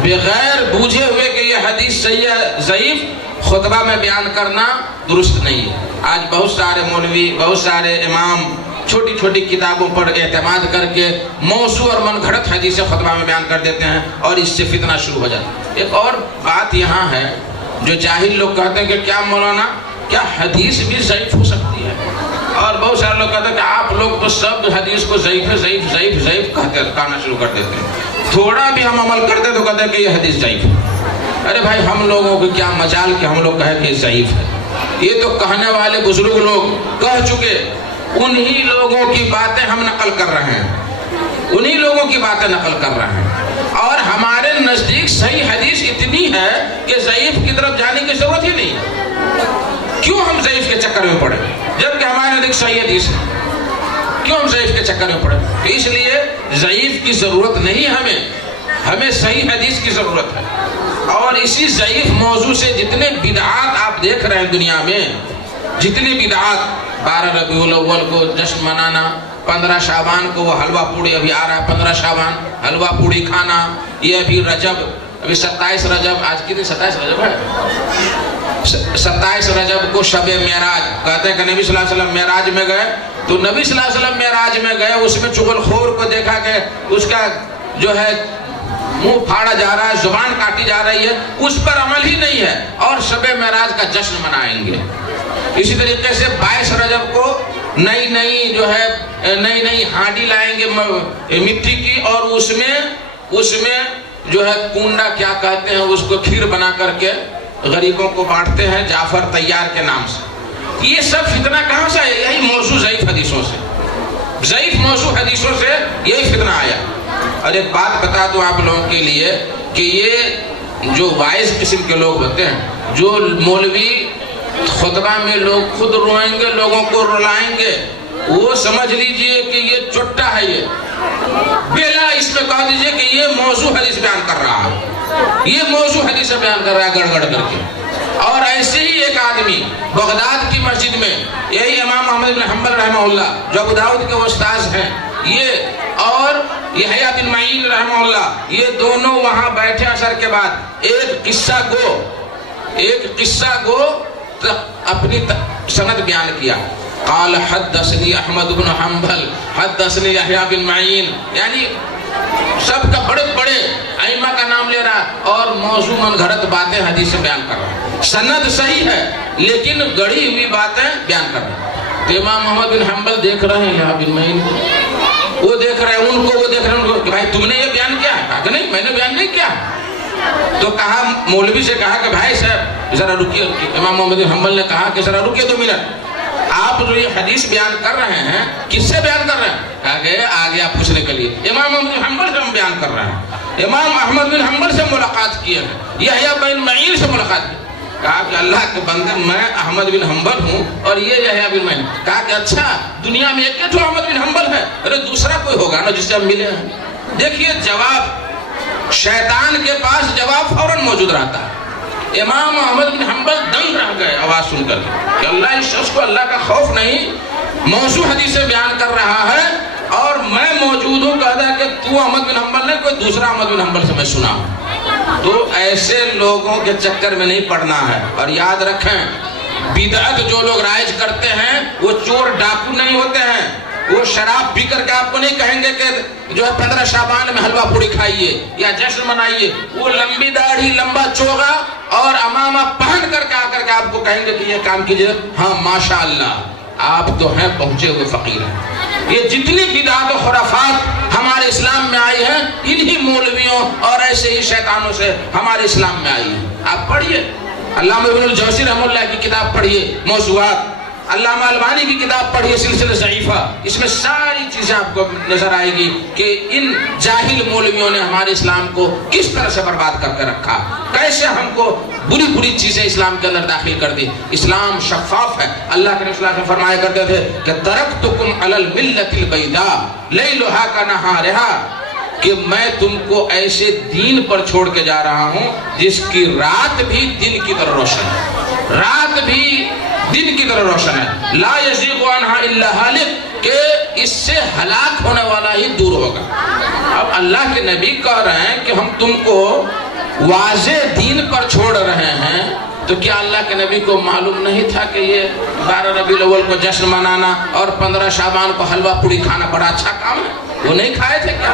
بغیر بوجھے ہوئے کہ یہ حدیث صحیح ہے ضعیف خطبہ میں بیان کرنا درست نہیں ہے. آج بہت سارے مولوی, بہت سارے امام چھوٹی چھوٹی کتابوں پر اعتماد کر کے موضوع اور من گھڑت حدیثیں خطبہ میں بیان کر دیتے ہیں, اور اس سے فتنہ شروع ہو جاتا ہے. ایک اور بات یہاں ہے جو جاہل لوگ کہتے ہیں کہ کیا مولانا, کیا حدیث بھی ضعیف ہو سکتی ہے؟ اور بہت سارے لوگ کہتے ہیں کہ آپ لوگ تو سب حدیث کو ضعیف کہنا شروع کر دیتے ہیں. تھوڑا بھی ہم عمل کرتے تو کہتے ہیں کہ یہ حدیث ضعیف ہے. ارے بھائی, ہم لوگوں کو کیا مجال کہ ہم لوگ کہیں کہ ضعیف ہے؟ یہ تو کہنے والے بزرگ لوگ کہہ چکے, انہی لوگوں کی باتیں ہم نقل کر رہے ہیں, انہی لوگوں کی باتیں نقل کر رہے ہیں. اور ہمارے نزدیک صحیح حدیث اتنی ہے کہ ضعیف کی طرف جانے کی ضرورت ہی نہیں ہے. کیوں ہم ضعیف کے چکر میں پڑے جبکہ ہمارے نزدیک صحیح حدیث ہے؟ کیوں ہم ضعیف کے چکر میں پڑے؟ اس لیے ضعیف کی ضرورت نہیں, ہمیں صحیح حدیث کی ضرورت ہے. اور اسی ضعیف موضوع سے جتنے بدعات آپ دیکھ رہے ہیں دنیا میں, جتنی بدعات, 12 ربیع الاول کو جشن منانا, 15 شعبان کو وہ حلوہ پوڑی ابھی آ رہا ہے, 15 شعبان حلوہ پوڑی کھانا, یہ ابھی رجب, ابھی 27 رجب, آج کتنی 27 رجب ہے, 27 رجب کو شب معراج. کہتے ہیں کہ نبی صلی اللہ علیہ وسلم معراج میں گئے, تو نبی صلی اللہ علیہ وسلم معراج میں گئے, اس میں چغل خور کو دیکھا کہ اس کا جو ہے منہ پھاڑا جا رہا ہے, زبان کاٹی جا رہی ہے, اس پر عمل ہی نہیں ہے, اور شب معراج کا جشن منائیں گے. اسی طریقے سے 22 رجب کو نئی ہانڈی لائیں گے مٹی کی, اور اس میں جو ہے کنڈا کیا کہتے ہیں اس کو کھیر بنا کر کے غریبوں کو بانٹتے ہیں جعفر طیار کے نام سے. یہ سب فتنہ کہاں سے ہے؟ یہی موضوع ضعیف حدیثوں سے, ضعیف موضوع حدیثوں سے یہی فتنہ آیا. اور ایک بات بتا دوں آپ لوگوں کے لیے کہ یہ جو وائز قسم کے لوگ ہوتے ہیں, جو مولوی خطبہ میں لوگ خود روئیں گے, لوگوں کو رلائیں گے, وہ سمجھ لیجئے کہ یہ چٹا ہے, یہ بلا اس میں کہہ دیجئے کہ یہ موضوع حدیث بیان کر رہا ہے, یہ موضوع حدیث بیان کر رہا ہے گڑ کر کے. اور ایسے ہی ایک آدمی بغداد کی مسجد میں, یہی امام احمد بن حنبل رحمہ اللہ جو ابو داؤد کے استاذ ہیں, یہ اور یحییٰ بن معین رحمہ اللہ, یہ دونوں وہاں بیٹھے عصر کے بعد ایک قصہ گو اپنی سند بیان کیا. قال حدثني احمد بن حنبل حدثني يحيى بن معین, یعنی سب کا بڑے بڑے ائمہ کا نام لے رہا اور موضوع من گھڑت باتیں حدیث سے بیان کر رہا ہے. سند صحیح ہے لیکن گڑھی ہوئی باتیں بیان کر رہا ہے. تو امام محمد بن حنبل دیکھ رہے ہیں یحییٰ بن معین کو, وہ دیکھ رہے ہیں ان کو, وہ دیکھ رہے ہیں ان کو کہ بھائی تم نے یہ بیان کیا ہے؟ کہا کہ نہیں, میں نے بیان نہیں کیا. تو کہا, مولوی سے کہا کہ بھائی صاحب ذرا رکیے. امام محمد بن حنبل نے کہا کہ ذرا رکیے 2 منٹ, آپ جو یہ حدیث بیان کر رہے ہیں کس سے بیان کر رہے ہیں؟ کہا کہ آگے آپ پوچھنے کے لیے امام احمد بن حنبل سے ہم بیان کر رہے ہیں. امام احمد بن حنبل سے ملاقات کیے ہیں, یحییٰ بن معین سے ملاقات کی. کہا کہ اللہ کے بندے, میں احمد بن حنبل ہوں اور یہ یحییٰ بن معین. کہا کہ اچھا, دنیا میں ایک تو احمد بن حنبل ہے, ارے دوسرا کوئی ہوگا نا جس سے ہم ملے ہیں. دیکھیے جواب, شیطان کے پاس جواب فوراً موجود رہتا ہے. امام احمد بن حنبل دنگ رہ گئے آواز سن کر کہ اللہ اس شخص کو اللہ کا خوف نہیں، موضوع حدیث سے بیان کر رہا ہے اور میں موجود ہوں، کہتا کہ تو احمد بن حنبل نہیں، کوئی دوسرا احمد بن حنبل سے میں سنا ہوں۔ تو ایسے لوگوں کے چکر میں نہیں پڑنا ہے، اور یاد رکھیں بدعت جو لوگ رائج کرتے ہیں وہ چور ڈاکو نہیں ہوتے ہیں، وہ شراب پی کر کے آپ کو نہیں کہیں گے کہ جو ہے 15 شعبان میں حلوہ پوڑی کھائیے یا جشن منائیے، وہ لمبی داڑھی لمبا چوغا اور امامہ پہن کر کے آ کر کے آپ کو کہیں گے کہ یہ کام کیجئے، ہاں ماشاءاللہ آپ تو ہیں پہنچے ہوئے فقیر ہیں۔ یہ جتنی بدعات و خرافات ہمارے اسلام میں آئی ہیں انہی مولویوں اور ایسے ہی شیطانوں سے ہمارے اسلام میں آئی ہیں۔ آپ پڑھیے علامہ ابن الجوزی رحمہ اللہ کی کتاب پڑھیے موضوعات، علامہ البانی کی کتاب پڑھیے سلسلہ ضعیفہ، اس میں ساری چیزیں آپ کو نظر آئے گی کہ ان جاہل مولویوں نے ہمارے اسلام کو کس طرح سے برباد کر کے رکھا، کیسے ہم کو بری بری چیزیں اسلام کے اندر داخل کر دی۔ اسلام شفاف ہے، اللہ کے رسول اللہ فرمایا کرتے تھے کہ ترکتکم علی الملۃ البیضاء لیلھا کنہارھا، کہ میں تم کو ایسے دین پر چھوڑ کے جا رہا ہوں جس کی رات بھی دن کی طرح روشن ہے، رات بھی دن کی طرح روشن ہے، لا یزیغ عنہا الا ہالک، کہ اس سے ہلاک ہونے والا ہی دور ہوگا۔ اب اللہ کے نبی کہہ رہے ہیں کہ ہم تم کو واضح دین پر چھوڑ رہے ہیں، تو کیا اللہ کے نبی کو معلوم نہیں تھا کہ یہ 12 ربیع الاول کو جشن منانا اور 15 شعبان کو حلوہ پوڑی کھانا بڑا اچھا کام ہے؟ وہ نہیں کھائے تھے کیا؟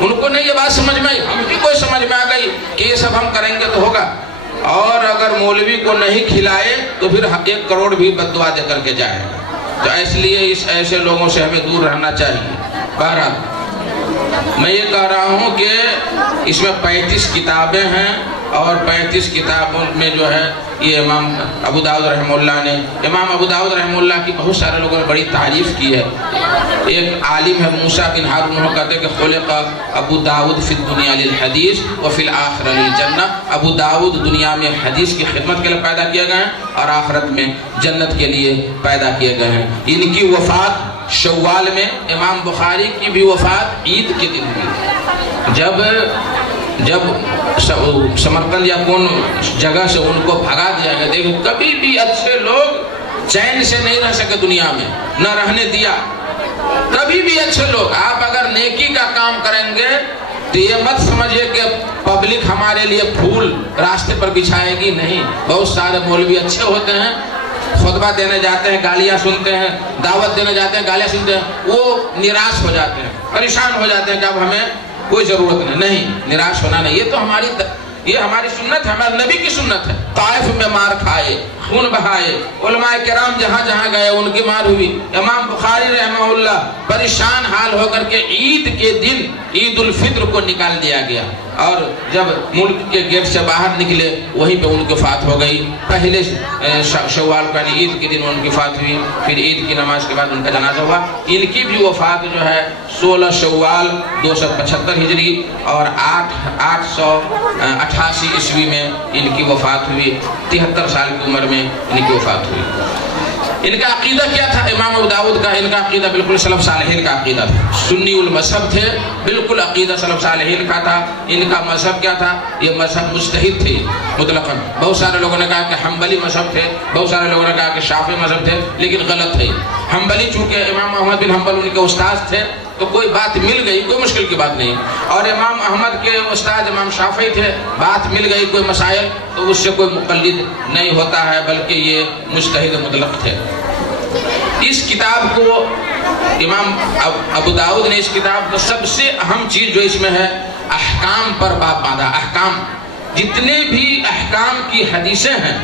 ان کو نہیں یہ بات سمجھ میں آئی؟ ہم بھی کوئی سمجھ میں آ گئی کہ یہ سب ہم کریں گے تو ہوگا، اور اگر مولوی کو نہیں کھلائے تو پھر 1 کروڑ بھی بد دعا دے کر کے جائے گا۔ تو اس لیے ایسے لوگوں سے ہمیں دور رہنا چاہیے۔ بہرحال میں یہ کہہ رہا ہوں کہ اس میں 35 کتابیں ہیں، اور 35 کتابوں میں جو ہے یہ امام ابو داؤد رحمہ اللہ نے، امام ابو داؤد رحمہ اللہ کی بہت سارے لوگوں نے بڑی تعریف کی ہے۔ ایک عالم ہے موسیٰ بن ہارون، وہ کہتے ہیں کہ خلق ابو داؤد فی الدنیا للحدیث وفی الآخرہ للجنہ، ابو داؤد دنیا میں حدیث کی خدمت کے لیے پیدا کیے گئے ہیں اور آخرت میں جنت کے لیے پیدا کیے گئے ہیں۔ ان کی وفات شوال میں، امام بخاری کی بھی وفات عید کے دن ہوئی، جب سمرقند یا کون جگہ سے ان کو بھگا دیا گیا۔ دیکھو کبھی بھی اچھے لوگ چین سے نہیں رہ سکے دنیا میں، نہ رہنے دیا کبھی بھی اچھے لوگ۔ آپ اگر نیکی کا کام کریں گے تو یہ مت سمجھے کہ پبلک ہمارے لیے پھول راستے پر بچھائے گی، نہیں۔ بہت سارے مولوی اچھے ہوتے ہیں، خطبہ دینے جاتے ہیں گالیاں سنتے ہیں، دعوت دینے جاتے ہیں گالیاں سنتے ہیں، وہ نراش ہو جاتے ہیں، پریشان ہو جاتے ہیں کہ اب ہمیں کوئی ضرورت نہیں، نراش ہونا نہیں۔ یہ تو ہماری سنت ہے، ہمارے نبی کی سنت ہے۔ طائف میں مار کھائے، خون بہائے، علماء کرام جہاں جہاں گئے ان کی مار ہوئی۔ امام بخاری رحمہ اللہ پریشان حال ہو کر کے عید کے دن عید الفطر کو نکال دیا گیا، اور جب ملک کے گیٹ سے باہر نکلے وہیں پہ ان کی وفات ہو گئی۔ پہلے شوال کا عید کے دن ان کی وفات ہوئی، پھر عید کی نماز کے بعد ان کا جنازہ ہوا۔ ان کی بھی وفات جو ہے 16 شوال 275 ہجری اور 888 عیسوی میں ان کی وفات ہوئی۔ 73 سال کی عمر میں ان کی وفات ہوئی۔ ان کا عقیدہ کیا تھا؟ امام ابو داؤد کا ان کا عقیدہ بالکل سلف صالحین کا عقیدہ تھا، سنی المذہب تھے، بالکل عقیدہ سلف صالحین کا تھا۔ ان کا مذہب کیا تھا؟ یہ مذہب مجتہد تھے مطلقاً۔ بہت سارے لوگوں نے کہا کہ حنبلی مذہب تھے، بہت سارے لوگوں نے کہا کہ شافعی مذہب تھے، لیکن غلط ہے۔ حنبلی چونکہ امام احمد بن حنبل ان کے استاد تھے تو کوئی بات مل گئی، کوئی مشکل کی بات نہیں، اور امام احمد کے استاد امام شافعی تھے، بات مل گئی کوئی مسائل تو اس سے کوئی مقلد نہیں ہوتا ہے، بلکہ یہ مجتہد مطلق تھے۔ اس کتاب کو امام ابو داؤد نے اس کتاب کو سب سے اہم چیز جو اس میں ہے احکام پر باب باندھا۔ احکام، جتنے بھی احکام کی حدیثیں ہیں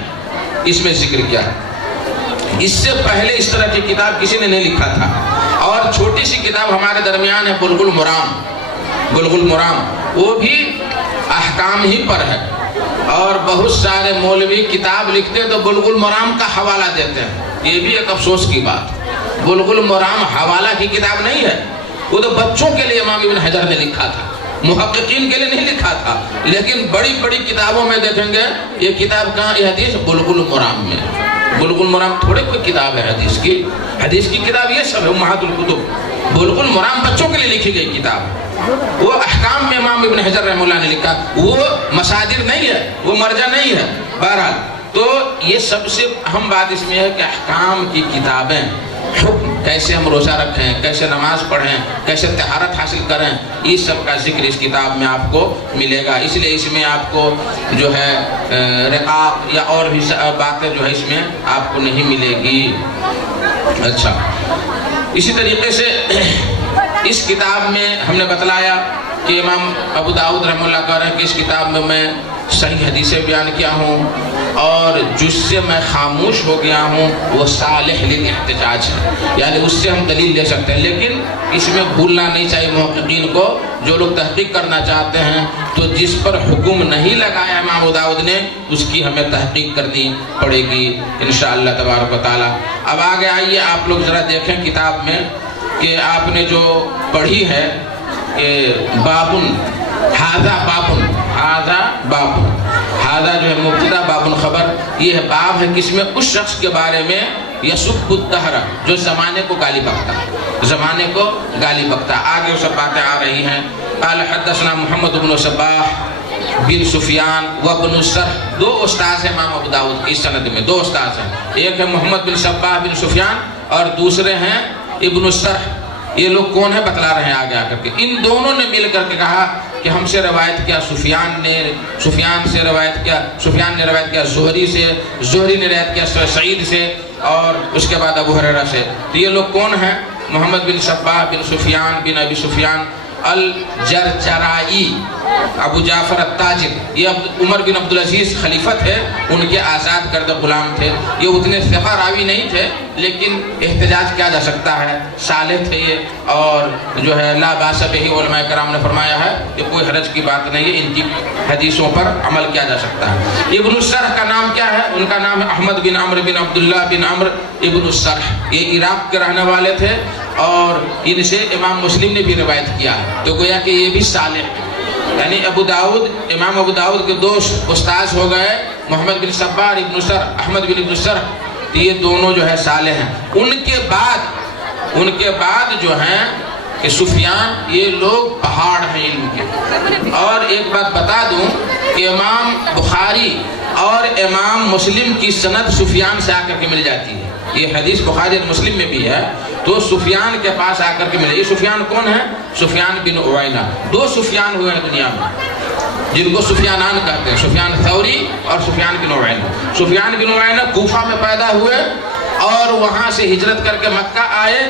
اس میں ذکر کیا ہے۔ اس سے پہلے اس طرح کی کتاب کسی نے نہیں لکھا تھا، اور چھوٹی سی کتاب ہمارے درمیان ہے بلغ المرام، بلغ المرام، وہ بھی احکام ہی پر ہے، اور بہت سارے مولوی کتاب لکھتے تو بلغ المرام کا حوالہ دیتے ہیں۔ یہ بھی ایک افسوس کی بات، بلغ المرام حوالہ کی کتاب نہیں ہے، وہ تو بچوں کے لیے امام ابن حجر نے لکھا تھا، محققین کے لیے نہیں لکھا تھا۔ لیکن بڑی بڑی کتابوں میں دیکھیں گے یہ کتاب کہاں، یہ حدیث بلغ المرام میں۔ بلغ المرام تھوڑے کوئی کتاب ہے حدیث کی کتاب یہ سب ہے امہات الکتب۔ بلوغ المرام بچوں کے لیے لکھی گئی کتاب، وہ احکام میں امام ابن حجر رحمہ اللہ نے لکھا، وہ مصادر نہیں ہے، وہ مرجع نہیں ہے۔ بہرحال تو یہ سب سے اہم بات اس میں ہے کہ احکام کی کتابیں، حکم کیسے ہم روزہ رکھیں، کیسے نماز پڑھیں، کیسے طہارت حاصل کریں، یہ سب کا ذکر اس کتاب میں آپ کو ملے گا۔ اس لیے اس میں آپ کو جو ہے رقاق یا اور بھی باتیں جو ہے اس میں آپ کو نہیں ملے گی۔ اچھا، اسی طریقے سے اس کتاب میں ہم نے بتلایا کہ امام ابو داؤد رحمہ اللہ کہہ رہے ہیں کہ اس کتاب میں میں صحیح حدیثیں بیان کیا ہوں، اور جس سے میں خاموش ہو گیا ہوں وہ صالح للاحتجاج ہے، یعنی اس سے ہم دلیل لے سکتے ہیں، لیکن اس میں بھولنا نہیں چاہیے محققین کو، جو لوگ تحقیق کرنا چاہتے ہیں تو جس پر حکم نہیں لگایا امام ابو داؤد نے اس کی ہمیں تحقیق کرنی پڑے گی انشاءاللہ تبارک و تعالی۔ اب آگے آئیے آپ لوگ ذرا دیکھیں کتاب میں کہ آپ نے جو پڑھی ہے کہ بابن ہاذا بابن، ہاذا بابن، ہاذا جو ہے مبتدا، بابن خبر، یہ باب ہے کس میں؟ اس شخص کے بارے میں یسب الدہر، جو زمانے کو گالی بکتا، زمانے کو گالی بکتا۔ آگے وہ سب باتیں آ رہی ہیں۔ قال حدثنا محمد بن صباح بن سفیان وابن السرح، دو استاذ ہیں امام ابو داؤد کی اس سند میں، دو استاذ ہیں، ایک ہے محمد بن صباح بن سفیان اور دوسرے ہیں ابن السرح۔ یہ لوگ کون ہیں بتلا رہے ہیں آگے آ کر کے۔ ان دونوں نے مل کر کے کہا کہ ہم سے روایت کیا سفیان نے روایت کیا زہری سے، زہری نے روایت کیا سعید سے، اور اس کے بعد ابو ہریرہ سے۔ تو یہ لوگ کون ہیں؟ محمد بن صباح بن سفیان بن ابی سفیان الجرجرائی، ابو جعفر التاجر، یہ عمر بن عبدالعزیز خلیفہ تھے، ان کے آزاد کردہ غلام تھے۔ یہ اتنے ثقہ راوی نہیں تھے لیکن احتجاج کیا جا سکتا ہے، صالح تھے یہ، اور جو ہے لا باس بہ، علماء کرام نے فرمایا ہے کہ کوئی حرج کی بات نہیں ہے، ان کی حدیثوں پر عمل کیا جا سکتا ہے۔ ابن السرح کا نام کیا ہے؟ ان کا نام ہے احمد بن عمرو بن عبداللہ بن عمرو ابن السرح، یہ عراق کے رہنے والے تھے، اور ان سے امام مسلم نے بھی روایت کیا ہے، تو گویا کہ یہ بھی صالح ہے۔ یعنی امام ابو داؤد کے دو استاذ ہو گئے، محمد بن صباح ابن السرح، احمد بن ابن السرح، یہ دونوں جو ہے صالح ہیں۔ ان کے بعد جو ہیں کہ سفیان، یہ لوگ پہاڑ ہیں علم کے۔ اور ایک بات بتا دوں کہ امام بخاری اور امام مسلم کی سند سفیان سے آ کر کے مل جاتی ہے، یہ حدیث بخاری اور مسلم میں بھی ہے، تو سفیان کے پاس آ کر کے ملے۔ یہ سفیان کون ہے؟ سفیان بن عوینہ۔ دو سفیان ہوئے ہیں دنیا میں جن کو سفیانان کہتے ہیں، سفیان ثوری اور سفیان بن عوینہ۔ سفیان بن عوینہ کوفہ میں پیدا ہوئے اور وہاں سے ہجرت کر کے مکہ آئے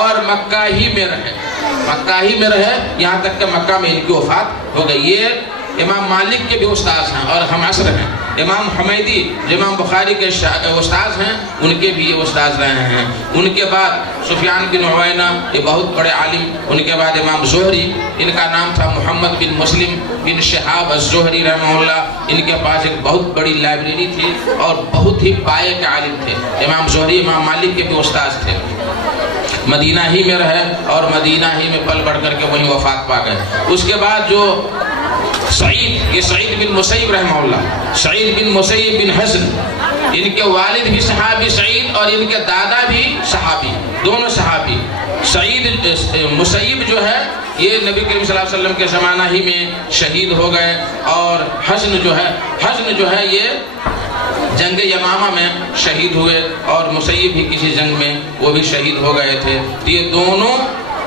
اور مکہ ہی میں رہے یہاں تک کہ مکہ میں ان کی وفات ہو گئی۔ یہ امام مالک کے بھی استاذ ہیں اور ہم عصر ہیں۔ امام حمیدی جو امام بخاری کے استاذ ہیں، ان کے بھی یہ استاذ رہے ہیں۔ ان کے بعد سفیان بن عوینہ، یہ بہت بڑے عالم۔ ان کے بعد امام زہری، ان کا نام تھا محمد بن مسلم بن شہاب الزہری رحمہ اللہ۔ ان کے پاس ایک بہت بڑی لائبریری تھی اور بہت ہی پائے کے عالم تھے۔ امام زہری امام مالک کے بھی استاذ تھے۔ مدینہ ہی میں رہے اور مدینہ ہی میں پل بڑھ کر کے وہیں وفات پا گئے۔ اس کے بعد جو سعید، یہ سعید بن مسیب رحمہ اللہ، سعید بن مسیب بن حسن، ان کے والد بھی صحابی سعید اور ان کے دادا بھی صحابی، دونوں صحابی۔ سعید مسیب جو ہے یہ نبی کریم صلی اللہ علیہ وسلم کے زمانہ ہی میں شہید ہو گئے، اور حسن جو ہے یہ جنگ یمامہ میں شہید ہوئے، اور مسیب بھی کسی جنگ میں وہ بھی شہید ہو گئے تھے۔ تو یہ دونوں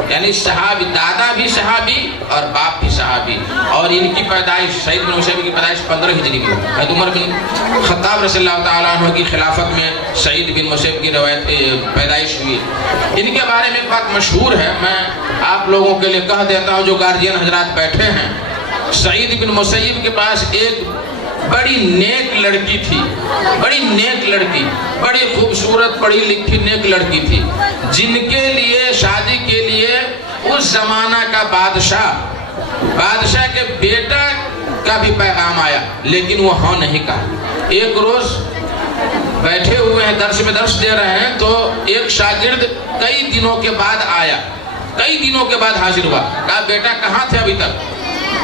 یعنی صحابی، دادا بھی صحابی اور باپ بھی صحابی، اور ان کی پیدائش، سعید بن مسیب کی پیدائش 15 ہجری میں، حضرت عمر بن خطاب رضی اللہ تعالیٰ عنہ کی خلافت میں سعید بن مسیب کی پیدائش ہوئی۔ ان کے بارے میں ایک بات مشہور ہے، میں آپ لوگوں کے لیے کہہ دیتا ہوں جو گارجین حضرات بیٹھے ہیں۔ سعید بن مسیب کے پاس ایک بڑی نیک لڑکی تھی، بڑی نیک لڑکی، بڑی خوبصورت پڑھی لکھی نیک لڑکی تھی، جن کے لیے شادی کے لیے اس زمانہ کا بادشاہ کے بیٹا کا بھی پیغام آیا، لیکن وہ ہاں نہیں کہا۔ ایک روز بیٹھے ہوئے ہیں، درس میں درس دے رہے ہیں، تو ایک شاگرد کئی دنوں کے بعد آیا، کئی دنوں کے بعد حاضر ہوا، کہا بیٹا کہاں تھے ابھی تک؟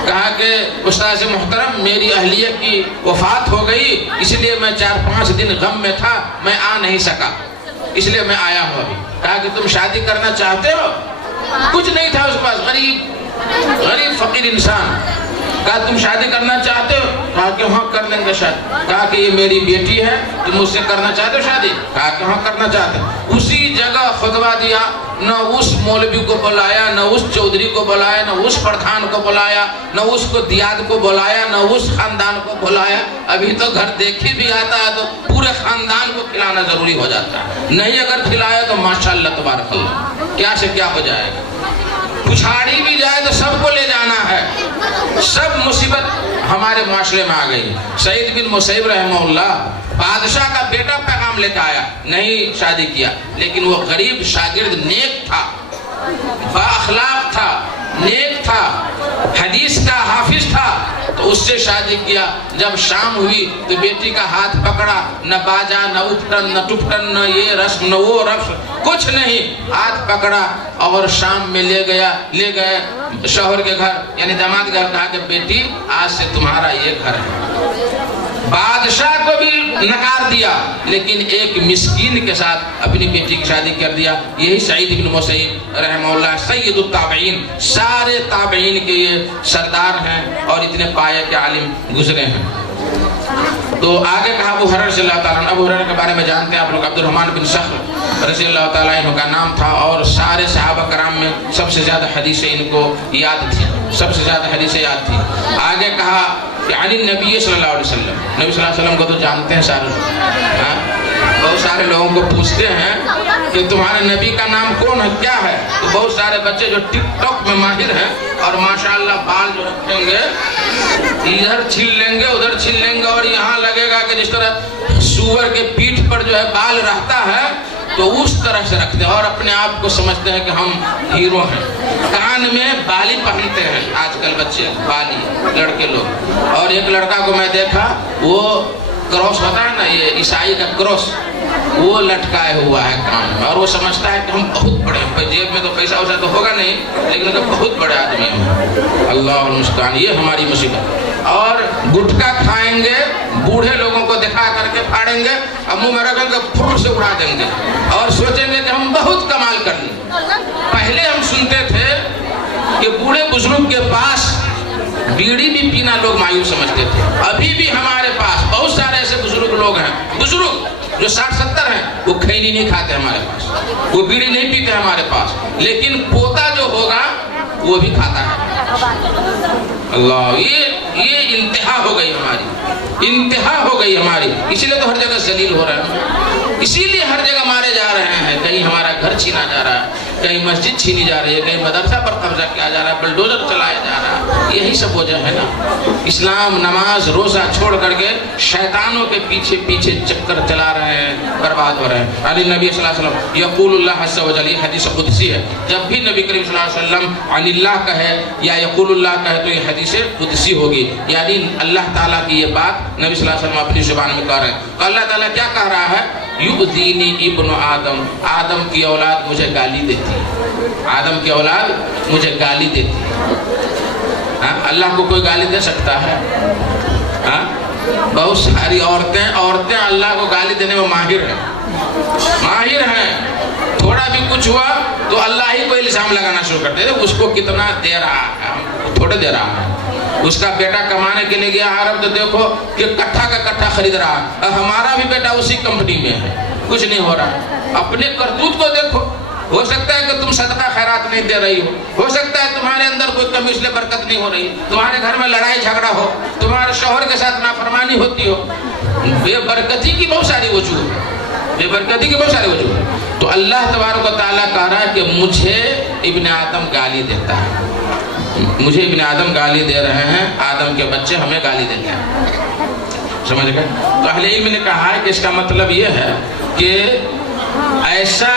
کہا کہ استاذ محترم میری اہلیہ کی وفات ہو گئی، اس لیے میں 4-5 دن غم میں تھا، میں آ نہیں سکا، اس لیے میں آیا ہوں ابھی۔ کہا کہ تم شادی کرنا چاہتے ہو؟ کچھ نہیں تھا اس کے پاس، غریب فقیر انسان. کہا تم شادی کرنا چاہتے ہو؟ کہا کہ ہاں کر لیں گے شادی. کہا کہ یہ میری بیٹی ہے، تم مجھ سے کرنا چاہتے ہو شادی؟ کہا کہ ہاں کرنا چاہتے ہیں. اسی جگہ خطبہ دیا، نہ اس مولوی کو بلایا، نہ اس چودھری کو بلایا، نہ اس پردھان کو بلایا، نہ اس کو دیات کو بلایا، نہ اس خاندان کو بلایا. ابھی تو گھر دیکھی بھی آتا ہے تو پورے خاندان کو کھلانا ضروری ہو جاتا ہے. نہیں اگر کھلایا تو ماشاءاللہ تبارک اللہ کیا سے کیا ہو جائے گا. پچھاڑی بھی جائے تو سب کو لے جانا ہے. سب مصیبت ہمارے معاشرے میں آ گئی. سعید بن مسیب رحمہ اللہ بادشاہ کا بیٹا پیغام لے کے آیا، نہیں شادی کیا، لیکن وہ غریب شاگرد نیک تھا، با اخلاق تھا، نیک تھا، حدیث کا حافظ تھا، تو اس سے شادی کیا. جب شام ہوئی تو بیٹی کا ہاتھ پکڑا، نہ باجا، نہ اپٹن، نہ ٹپٹن، نہ یہ رسم، نہ وہ رسم، کچھ نہیں. ہاتھ پکڑا اور شام میں لے گئے شوہر کے گھر، یعنی داماد کے گھر. کہا کہ بیٹی آج سے تمہارا یہ گھر ہے. بادشاہ کو بھی نکار دیا، لیکن ایک مسکین کے ساتھ اپنی بیٹی کی شادی کر دیا. یہی سعید بن مسیب رحمہ اللہ سید التابعین، سارے تابعین کے یہ سردار ہیں اور اتنے پایہ کے عالم گزرے ہیں. تو آگے کہا ابو ہریرہ رضی اللہ تعالیٰ عنہ. ابو ہریرہ کے بارے میں جانتے ہیں آپ لوگ، عبد الرحمن بن صخر رضی اللہ تعالیٰ عنہ کا نام تھا، اور سارے صحابہ کرام میں سب سے زیادہ حدیثیں ان کو یاد تھی، سب سے زیادہ حدیثیں یاد تھی. آگے کہا کہ عن النبی صلی اللہ علیہ وسلم، نبی صلی اللہ علیہ وسلم کو تو جانتے ہیں سارے. بہت سارے لوگوں کو پوچھتے ہیں کہ تمہارے نبی کا نام کون ہے، کیا ہے؟ تو بہت سارے بچے جو ٹک ٹاک میں ماہر ہیں اور ماشاءاللہ بال جو رکھیں گے ادھر چھیل لیں گے ادھر چھیل لیں گے، اور یہاں لگے گا کہ جس طرح سور کے پیٹھ پر جو ہے بال رہتا ہے تو اس طرح سے رکھتے ہیں، اور اپنے آپ کو سمجھتے ہیں کہ ہم ہیرو ہیں. کان میں بالی پہنتے ہیں آج کل بچے، بالی لڑکے لوگ. اور ایک لڑکا کو میں دیکھا، وہ کراس ہوتا ہے نا، یہ عیسائی کا کراس، وہ لٹکائے ہوا ہے کان میں، اور وہ سمجھتا ہے کہ ہم بہت بڑے ہیں. جیب میں تو پیسہ ویسا تو ہوگا نہیں، لیکن تو بہت بڑے آدمی ہیں. اللہ المستعان، یہ ہماری مصیبت. اور گٹکا کھائیں گے، بوڑھے لوگوں کو دکھا کر کے پھاڑیں گے، اب منہ میں رکھیں گے، پھر سے اڑا دیں گے اور سوچیں گے کہ ہم بہت کمال کر لیں. پہلے ہم سنتے تھے کہ بوڑھے بزرگ کے پاس بیڑی بھی پینا لوگ مایوس سمجھتے تھے. ابھی بھی ہمارے پاس بہت سارے ایسے بزرگ لوگ ہیں، بزرگ جو 60-70 ہیں، وہ کھینی نہیں کھاتے ہمارے پاس، وہ بیڑی نہیں پیتے ہمارے پاس، لیکن پوتا جو ہوگا وہ بھی کھاتا ہے. اللہ، یہ انتہا ہو گئی ہماری، انتہا ہو گئی ہماری. اسی لیے تو ہر جگہ ذلیل ہو رہا ہے، اسی لیے ہر جگہ مارے جا رہے ہیں. کہیں ہمارا گھر چھینا جا رہا ہے، کہیں مسجد چھینی جا رہی ہے، کہیں مدرسہ پر قبضہ کیا جا رہا ہے، بلڈوزر چلایا جا رہا ہے. یہی سب وجہ ہے نا. اسلام نماز روزہ چھوڑ کر کے شیطانوں کے پیچھے پیچھے چکر چلا رہے ہیں، برباد ہو رہے ہیں. علی نبی صلی اللہ علیہ وسلم یقول اللہ عز و جل، یہ حدیث قدسی ہے. جب بھی نبی کریم صلی اللہ علیہ وسلم عن اللہ کہے یا یقول اللہ کہے تو یہ حدیث قدسی ہوگی، یعنی اللہ تعالیٰ کی یہ بات نبی صلی اللہ علیہ وسلم اپنی زبان میں کہہ رہے ہیں. تو اللہ تعالیٰ کیا کہہ رہا ہے؟ یؤذینی ابن آدم، آدم کی اولاد مجھے گالی دیتی ہے، آدم کی اولاد مجھے گالی دیتی ہے. اللہ کو کوئی گالی دے سکتا ہے؟ بہت ساری عورتیں اللہ کو گالی دینے میں ماہر ہیں. تھوڑا بھی کچھ ہوا تو اللہ ہی کو الزام لگانا شروع کرتے ہیں. اس کو کتنا دے رہا ہے، تھوڑے دے رہا ہے. اس کا بیٹا کمانے کے لیے گیا عرب تو دیکھو کہ کٹھا کا کٹھا خرید رہا ہے. ہمارا بھی بیٹا اسی کمپنی میں ہے، کچھ نہیں ہو رہا. اپنے کرتوت کو دیکھو. ہو سکتا ہے کہ تم صدقہ خیرات نہیں دے رہی ہو سکتا ہے تمہارے اندر کوئی کمی اس لیے برکت نہیں ہو رہی، تمہارے گھر میں لڑائی جھگڑا ہو، تمہارے شوہر کے ساتھ نافرمانی ہوتی ہو. بے برکتی کی بہت ساری وجوہ، تو اللہ تبارک و تعالیٰ کہہ رہا ہے کہ مجھے ابن آدم گالی دیتا ہے، مجھے ابن آدم گالی دے رہے ہیں، آدم کے بچے ہمیں گالی دیتے ہیں. سمجھ گئے؟ تو اہل علم نے کہا ہے کہ اس کا مطلب یہ ہے کہ ایسا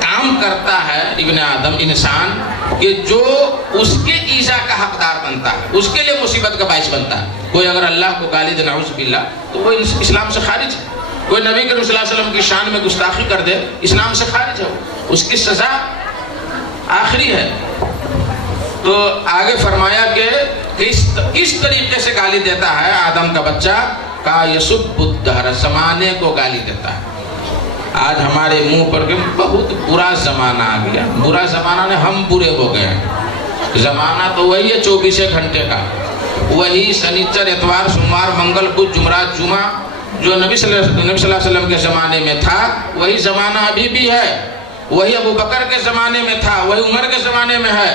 کام کرتا ہے ابن آدم انسان کہ جو اس کے ایذا کا حقدار بنتا ہے، اس کے لیے مصیبت کا باعث بنتا ہے. کوئی اگر اللہ کو گالی دے نعوذ باللہ تو وہ اسلام سے خارج ہے. کوئی نبی کریم صلی اللہ علیہ وسلم کی شان میں گستاخی کر دے، اسلام سے خارج ہے، اس کی سزا آخری ہے. تو آگے فرمایا کہ کس طریقے سے گالی دیتا ہے آدم کا بچہ؟ کا یسب الدہر، زمانے کو گالی دیتا ہے. آج ہمارے منہ پر کہ بہت برا زمانہ آ گیا. برا زمانہ نے ہم برے ہو گئے ہیں. زمانہ تو وہی ہے 24 گھنٹے کا, وہی سنیچر اتوار سوموار منگل بدھ جمعرات جمعہ جو نبی صلی اللہ علیہ وسلم کے زمانے میں تھا وہی زمانہ ابھی بھی ہے. وہی ابو بکر کے زمانے میں تھا, وہی عمر کے زمانے میں ہے.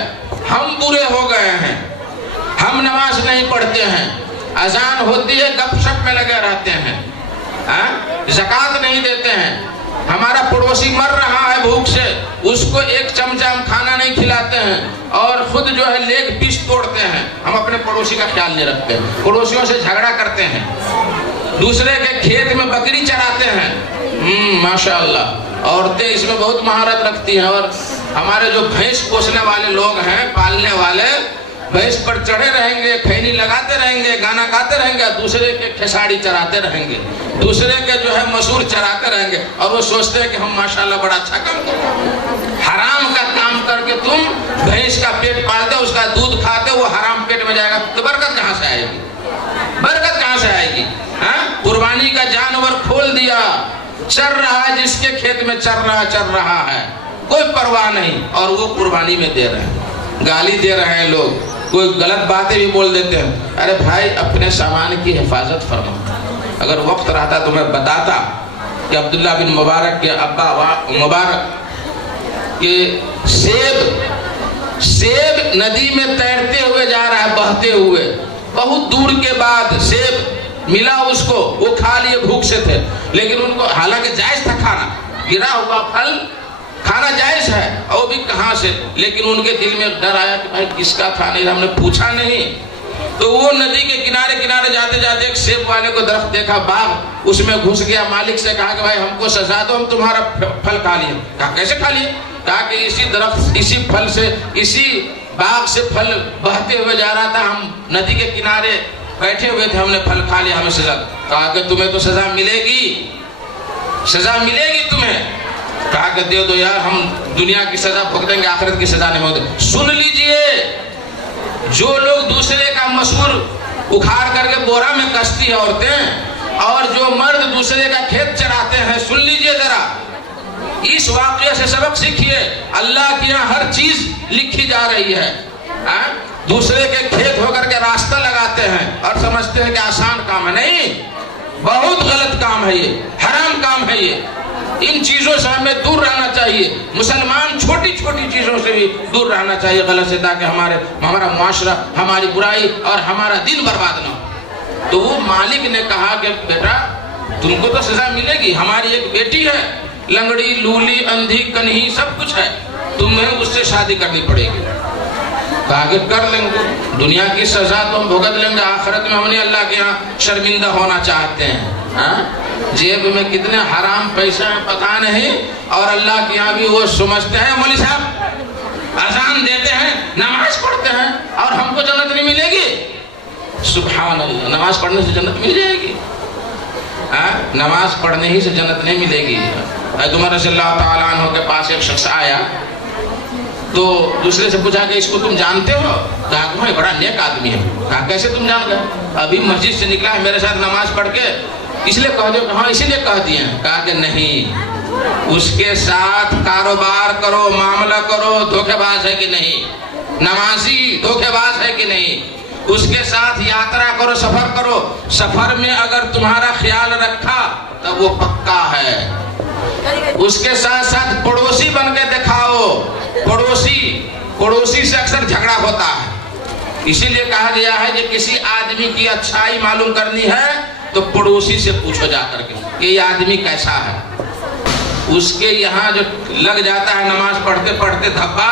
ہم برے ہو گئے ہیں, ہم نماز نہیں پڑھتے ہیں, اذان ہوتی ہے گپ شپ میں لگے رہتے ہیں, زکوٰۃ نہیں دیتے ہیں. ہمارا پڑوسی مر رہا ہے بھوک سے, اس کو ایک چمچہ ہم کھانا نہیں کھلاتے ہیں, اور خود جو ہے لیگ پیس توڑتے ہیں. ہم اپنے پڑوسی کا خیال نہیں رکھتے, پڑوسیوں سے جھگڑا کرتے ہیں, دوسرے کے کھیت میں بکری چراتے ہیں. ماشاءاللہ عورتیں اس میں بہت مہارت رکھتی ہیں. اور ہمارے جو بھینس پوسنے والے لوگ ہیں, پالنے والے, بھینس پر چڑھے رہیں گے, کھینی لگاتے رہیں گے, گانا گاتے رہیں گے, دوسرے کے کھساڑی چراتے رہیں گے, دوسرے کے جو ہے مسور چراتے رہیں گے, اور وہ سوچتے ہیں کہ ہم ماشاءاللہ بڑا اچھا کام کرتے ہیں. حرام کا کام کر کے تم بھینس کا پیٹ پالتے, اس کا دودھ کھاتے, وہ حرام پیٹ میں جائے گا, تو برکت کہاں سے آئے گی؟ برکت کہاں سے آئے گی؟ قربانی کا جانور کھول دیا, چر رہا ہے, جس کے کھیت میں چر رہا ہے, کوئی پرواہ نہیں, اور وہ قربانی میں دے رہے ہیں. گالی دے رہے ہیں لوگ, کوئی غلط باتیں بھی بول دیتے ہیں. ارے بھائی اپنے سامان کی حفاظت فرما. اگر وقت رہتا تو میں بتاتا کہ عبداللہ بن مبارک کے ابا مبارک کہ سیب ندی میں تیرتے ہوئے جا رہا ہے, بہتے ہوئے, بہت دور کے بعد سیب ملا اس کو, وہ کھا لیے, بھوک سے تھے, لیکن ان کو حالانکہ جائز تھا کھانا, گرا ہوا پھل کھانا جائز ہے, اور بھی کہاں سے, لیکن ان کے دل میں ڈر آیا کہ بھائی کس کا تھا, نہیں ہم نے پوچھا نہیں. تو وہ ندی کے کنارے کنارے جاتے جاتے ایک سیب والے کو درخت دیکھا, باغ, اس میں گھس گیا. مالک سے کہا کہ بھائی ہم کو سزا دو, ہم تمہارا پھل کھا لیے. کہا کیسے کھا لیے؟ کہا کہ اسی درخت, اسی پھل سے, اسی باغ سے پھل بہتے ہوئے جا رہا تھا, ہم ندی کے کنارے بیٹھے ہوئے تھے, ہم نے پھل کھا لیا, ہمیں سزا. کہا کہ تمہیں تو سزا ملے گی, سزا ملے گی تمہیں. کہا کہ دے دو یار, ہم دنیا کی سزا بھگتیں گے, آخرت کی سزا نہیں ہوتی. سن لیجئے, جو لوگ دوسرے کا مسور اکھاڑ کر کے بورا میں کستی ہے عورتیں, اور جو مرد دوسرے کا کھیت چراتے ہیں, سن لیجئے ذرا, اس واقعے سے سبق سیکھیے. اللہ کے یہاں ہر چیز لکھی جا رہی ہے. دوسرے کے کھیت ہو کر کے راستہ لگاتے ہیں اور سمجھتے ہیں کہ آسان کام ہے. نہیں, بہت غلط کام ہے یہ, حرام کام ہے یہ. ان چیزوں سے ہمیں دور رہنا چاہیے. مسلمان چھوٹی چھوٹی چیزوں سے بھی دور رہنا چاہیے غلط سے, تاکہ ہمارا معاشرہ, ہماری برائی اور ہمارا دین برباد نہ ہو. تو وہ مالک نے کہا کہ بیٹا تم کو تو سزا ملے گی, ہماری ایک بیٹی ہے, لنگڑی, لولی, اندھی, کنہی, سب کچھ ہے, تمہیں اس سے شادی کرنی پڑے گی. کہا کہ کر لیں گے, دنیا کی سزا تو ہم بھگت لیں گے, آخرت میں ہم نے اللہ کے یہاں شرمندہ ہونا چاہتے ہیں. جیب میں کتنے حرام پیسے ہیں پتہ نہیں, اور اللہ کے یہاں بھی وہ سمجھتے ہیں مولوی صاحب اذان دیتے ہیں, نماز پڑھتے ہیں, اور ہم کو جنت نہیں ملے گی. سبحان اللہ, نماز پڑھنے سے جنت مل جائے گی؟ نماز پڑھنے ہی سے جنت نہیں ملے گی. حضرت عمر رضی اللہ تعالیٰ عنہ کے پاس ایک شخص آیا, تو دوسرے سے پوچھا کہ اس کو تم جانتے ہو؟ کہا کہ بھائی بڑا نیک آدمی ہے. کہا کیسے تم جان گئے؟ ابھی مسجد سے نکلا ہے, میرے ساتھ نماز پڑھ کے, اس لیے کہہ دو. ہاں اسی لیے کہہ دیے ہیں. کہا کہ نہیں, اس کے ساتھ کاروبار کرو, معاملہ کرو, دھوکے باز ہے کہ نہیں, نمازی دھوکے باز ہے کہ نہیں, اس کے ساتھ یاترا کرو, سفر کرو, سفر میں اگر تمہارا خیال رکھا تب وہ پکا ہے. اس کے ساتھ ساتھ پڑوسی بن کے دکھاؤ. پڑوسی سے اکثر جھگڑا ہوتا ہے, اسی لیے کہا گیا ہے کہ کسی آدمی کی اچھائی معلوم کرنی ہے تو پڑوسی سے پوچھو جا کر کے کہ یہ آدمی کیسا ہے. اس کے یہاں جو لگ جاتا ہے نماز پڑھتے پڑھتے دھبا,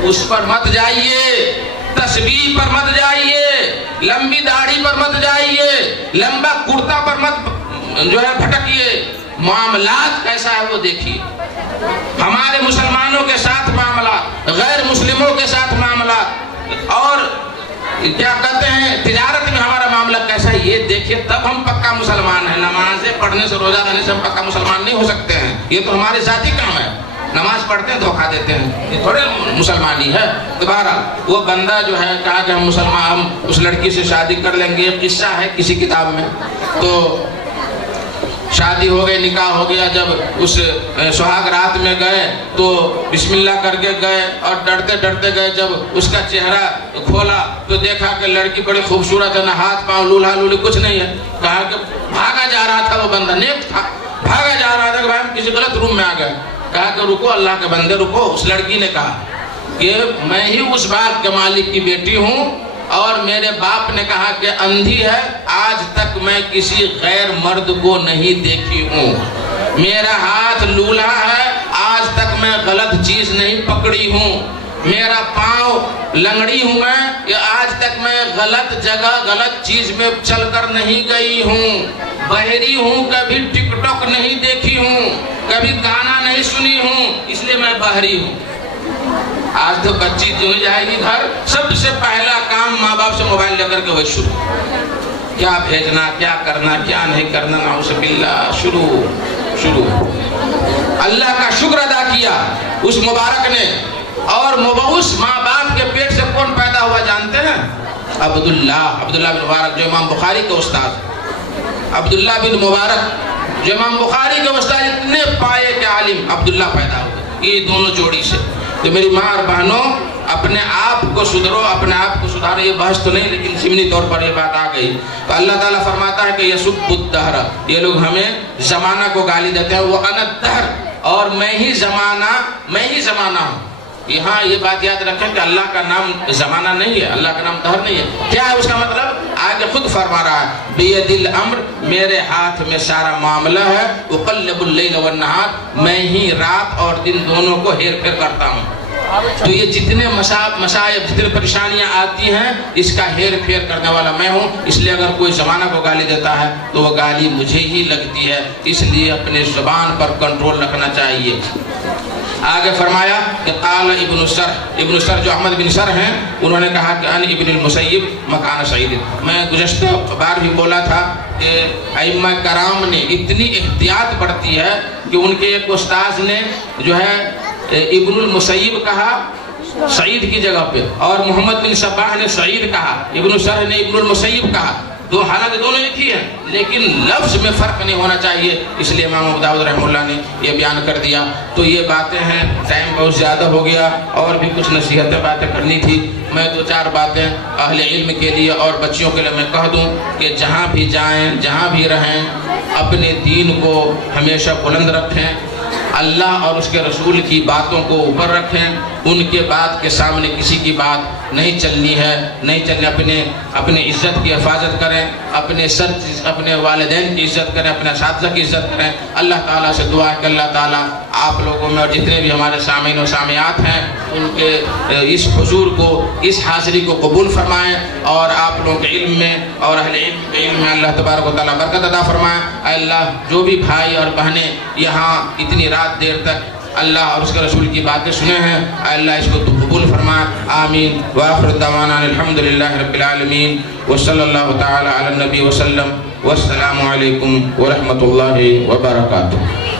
اس پر مت جائیے, تسبیح پر مت جائیے, لمبی داڑھی پر مت جائیے, لمبا کرتا پر مت جو ہے بھٹکیے. معاملات کیسا ہے وہ دیکھیے. ہمارے مسلمانوں کے ساتھ معاملات, غیر مسلموں کے ساتھ معاملات, اور کیا کہتے ہیں تجارت میں ہمارا معاملہ کیسا ہے یہ دیکھیے, تب ہم پکا مسلمان ہیں. نمازیں پڑھنے سے, روزہ رکھنے سے ہم پکا مسلمان نہیں ہو سکتے ہیں. یہ تو ہمارے ذاتی کام ہے. نماز پڑھتے ہیں دھوکہ دیتے ہیں, یہ تھوڑے مسلمانی ہے. دوبارہ وہ بندہ جو ہے کہا کہ ہم مسلمان, ہم اس لڑکی سے شادی کر لیں گے. یہ قصہ ہے کسی کتاب میں. تو شادی ہو گئی، نکاح ہو گیا، جب اس سہاگ رات میں گئے تو بسم اللہ کر کے گئے اور ڈرتے ڈرتے گئے. جب اس کا چہرہ کھولا تو دیکھا کہ لڑکی بڑی خوبصورت ہے، نہ ہاتھ پاؤں لولہا لولی کچھ نہیں ہے. کہا کہ بھاگا جا رہا تھا، وہ بندہ نیک تھا، بھاگا جا رہا تھا کہ بھائی ہم کسی غلط روم میں آ گئے. کہا کہ رکو اللہ کے بندے رکو. اس لڑکی نے کہا کہ میں ہی اس باپ کے مالک کی بیٹی ہوں اور میرے باپ نے کہا کہ اندھی ہے، آج تک میں کسی غیر مرد کو نہیں دیکھی ہوں. میرا ہاتھ لولہا ہے، آج تک میں غلط چیز نہیں پکڑی ہوں. میرا پاؤں لنگڑی ہوں میں، کہ آج تک میں غلط جگہ غلط چیز میں چل کر نہیں گئی ہوں. بہری ہوں، کبھی ٹک ٹاک نہیں دیکھی ہوں، کبھی گانا نہیں سنی ہوں، اس لیے میں بہری ہوں. آج تو بچی جو جائے گی گھر، سب سے پہلا کام ماں باپ سے موبائل لے کر کے وہی شروع، کیا بھیجنا، کیا کرنا، کیا نہیں کرنا، نعوذ باللہ، شروع. اللہ کا شکر ادا کیا اس مبارک نے. اور مبعوث ماں باپ کے پیٹ سے کون پیدا ہوا جانتے ہیں؟ عبداللہ بن مبارک، جو امام بخاری کے استاد. عبداللہ بن مبارک جو امام بخاری کے استاد، اتنے پائے کے عالم عبداللہ پیدا ہوئے یہ دونوں جوڑی سے. تو میری ماں اور بہنوں، اپنے آپ کو سدھرو، اپنے آپ کو سدھارو. یہ بحث تو نہیں لیکن ضمنی طور پر یہ بات آ گئی. تو اللہ تعالیٰ فرماتا ہے کہ یسب الدہر، یہ لوگ ہمیں زمانہ کو گالی دیتے ہیں. وہ انا الدہر، اور میں ہی زمانہ ہوں. یہاں یہ بات یاد رکھیں کہ اللہ کا نام زمانہ نہیں ہے، اللہ کا نام دہر نہیں ہے. کیا ہے اس کا مطلب؟ آگے خود فرما رہا ہے بید الامر، میرے ہاتھ میں سارا معاملہ ہے. اقلب اللیل والنہار، میں ہی رات اور دن دونوں کو ہیر پھیر کرتا ہوں. تو یہ جتنے مصائب، جتنے پریشانیاں آتی ہیں، اس کا ہیر پھیر کرنے والا میں ہوں. اس لیے اگر کوئی زمانہ کو گالی دیتا ہے تو وہ گالی مجھے ہی لگتی ہے. اس لیے اپنے زبان پر کنٹرول رکھنا چاہیے. آگے فرمایا کہ قال ابن سر جو احمد بن سر ہیں، انہوں نے کہا کہ ان ابن المسیب مکان سعید. میں گزشتہ بار بھی بولا تھا کہ ائمہ کرام نے اتنی احتیاط برتی ہے کہ ان کے ایک استاذ نے جو ہے ابن المسیب کہا سعید کی جگہ پہ، اور محمد بن صباح نے سعید کہا، ابن سر نے ابن المسیب کہا. حالانکہ دونوں ایک ہی ہیں لیکن لفظ میں فرق نہیں ہونا چاہیے. اس لیے امام ابو داؤد رحمہ اللہ نے یہ بیان کر دیا. تو یہ باتیں ہیں، ٹائم بہت زیادہ ہو گیا اور بھی کچھ نصیحتیں باتیں کرنی تھی. میں 2-4 باتیں اہل علم کے لیے اور بچیوں کے لیے میں کہہ دوں کہ جہاں بھی جائیں، جہاں بھی رہیں، اپنے دین کو ہمیشہ بلند رکھیں. اللہ اور اس کے رسول کی باتوں کو اوپر رکھیں. ان کے بات کے سامنے کسی کی بات نہیں چلنی ہے، نہیں چلنی. اپنے عزت کی حفاظت کریں، اپنے والدین کی عزت کریں، اپنے اساتذہ کی عزت کریں. اللہ تعالیٰ سے دعا ہے کہ اللہ تعالیٰ آپ لوگوں میں اور جتنے بھی ہمارے سامعین و سامعات ہیں ان کے اس حضور کو، اس حاضری کو قبول فرمائیں اور آپ لوگوں کے علم میں اور اہل علم کے علم میں اللہ تبارک و تعالیٰ برکت عطا فرمائیں. اے اللہ، جو بھی بھائی اور بہنیں یہاں اتنی رات دیر تک اللہ اور اس کے رسول کی باتیں سنے ہیں، اے اللہ اس کو تو قبول فرما. آمین. وآخر دعوانا الحمدللہ رب العالمین وصلی اللہ تعالی علی النبی وسلم. والسلام علیکم ورحمۃ اللہ وبرکاتہ.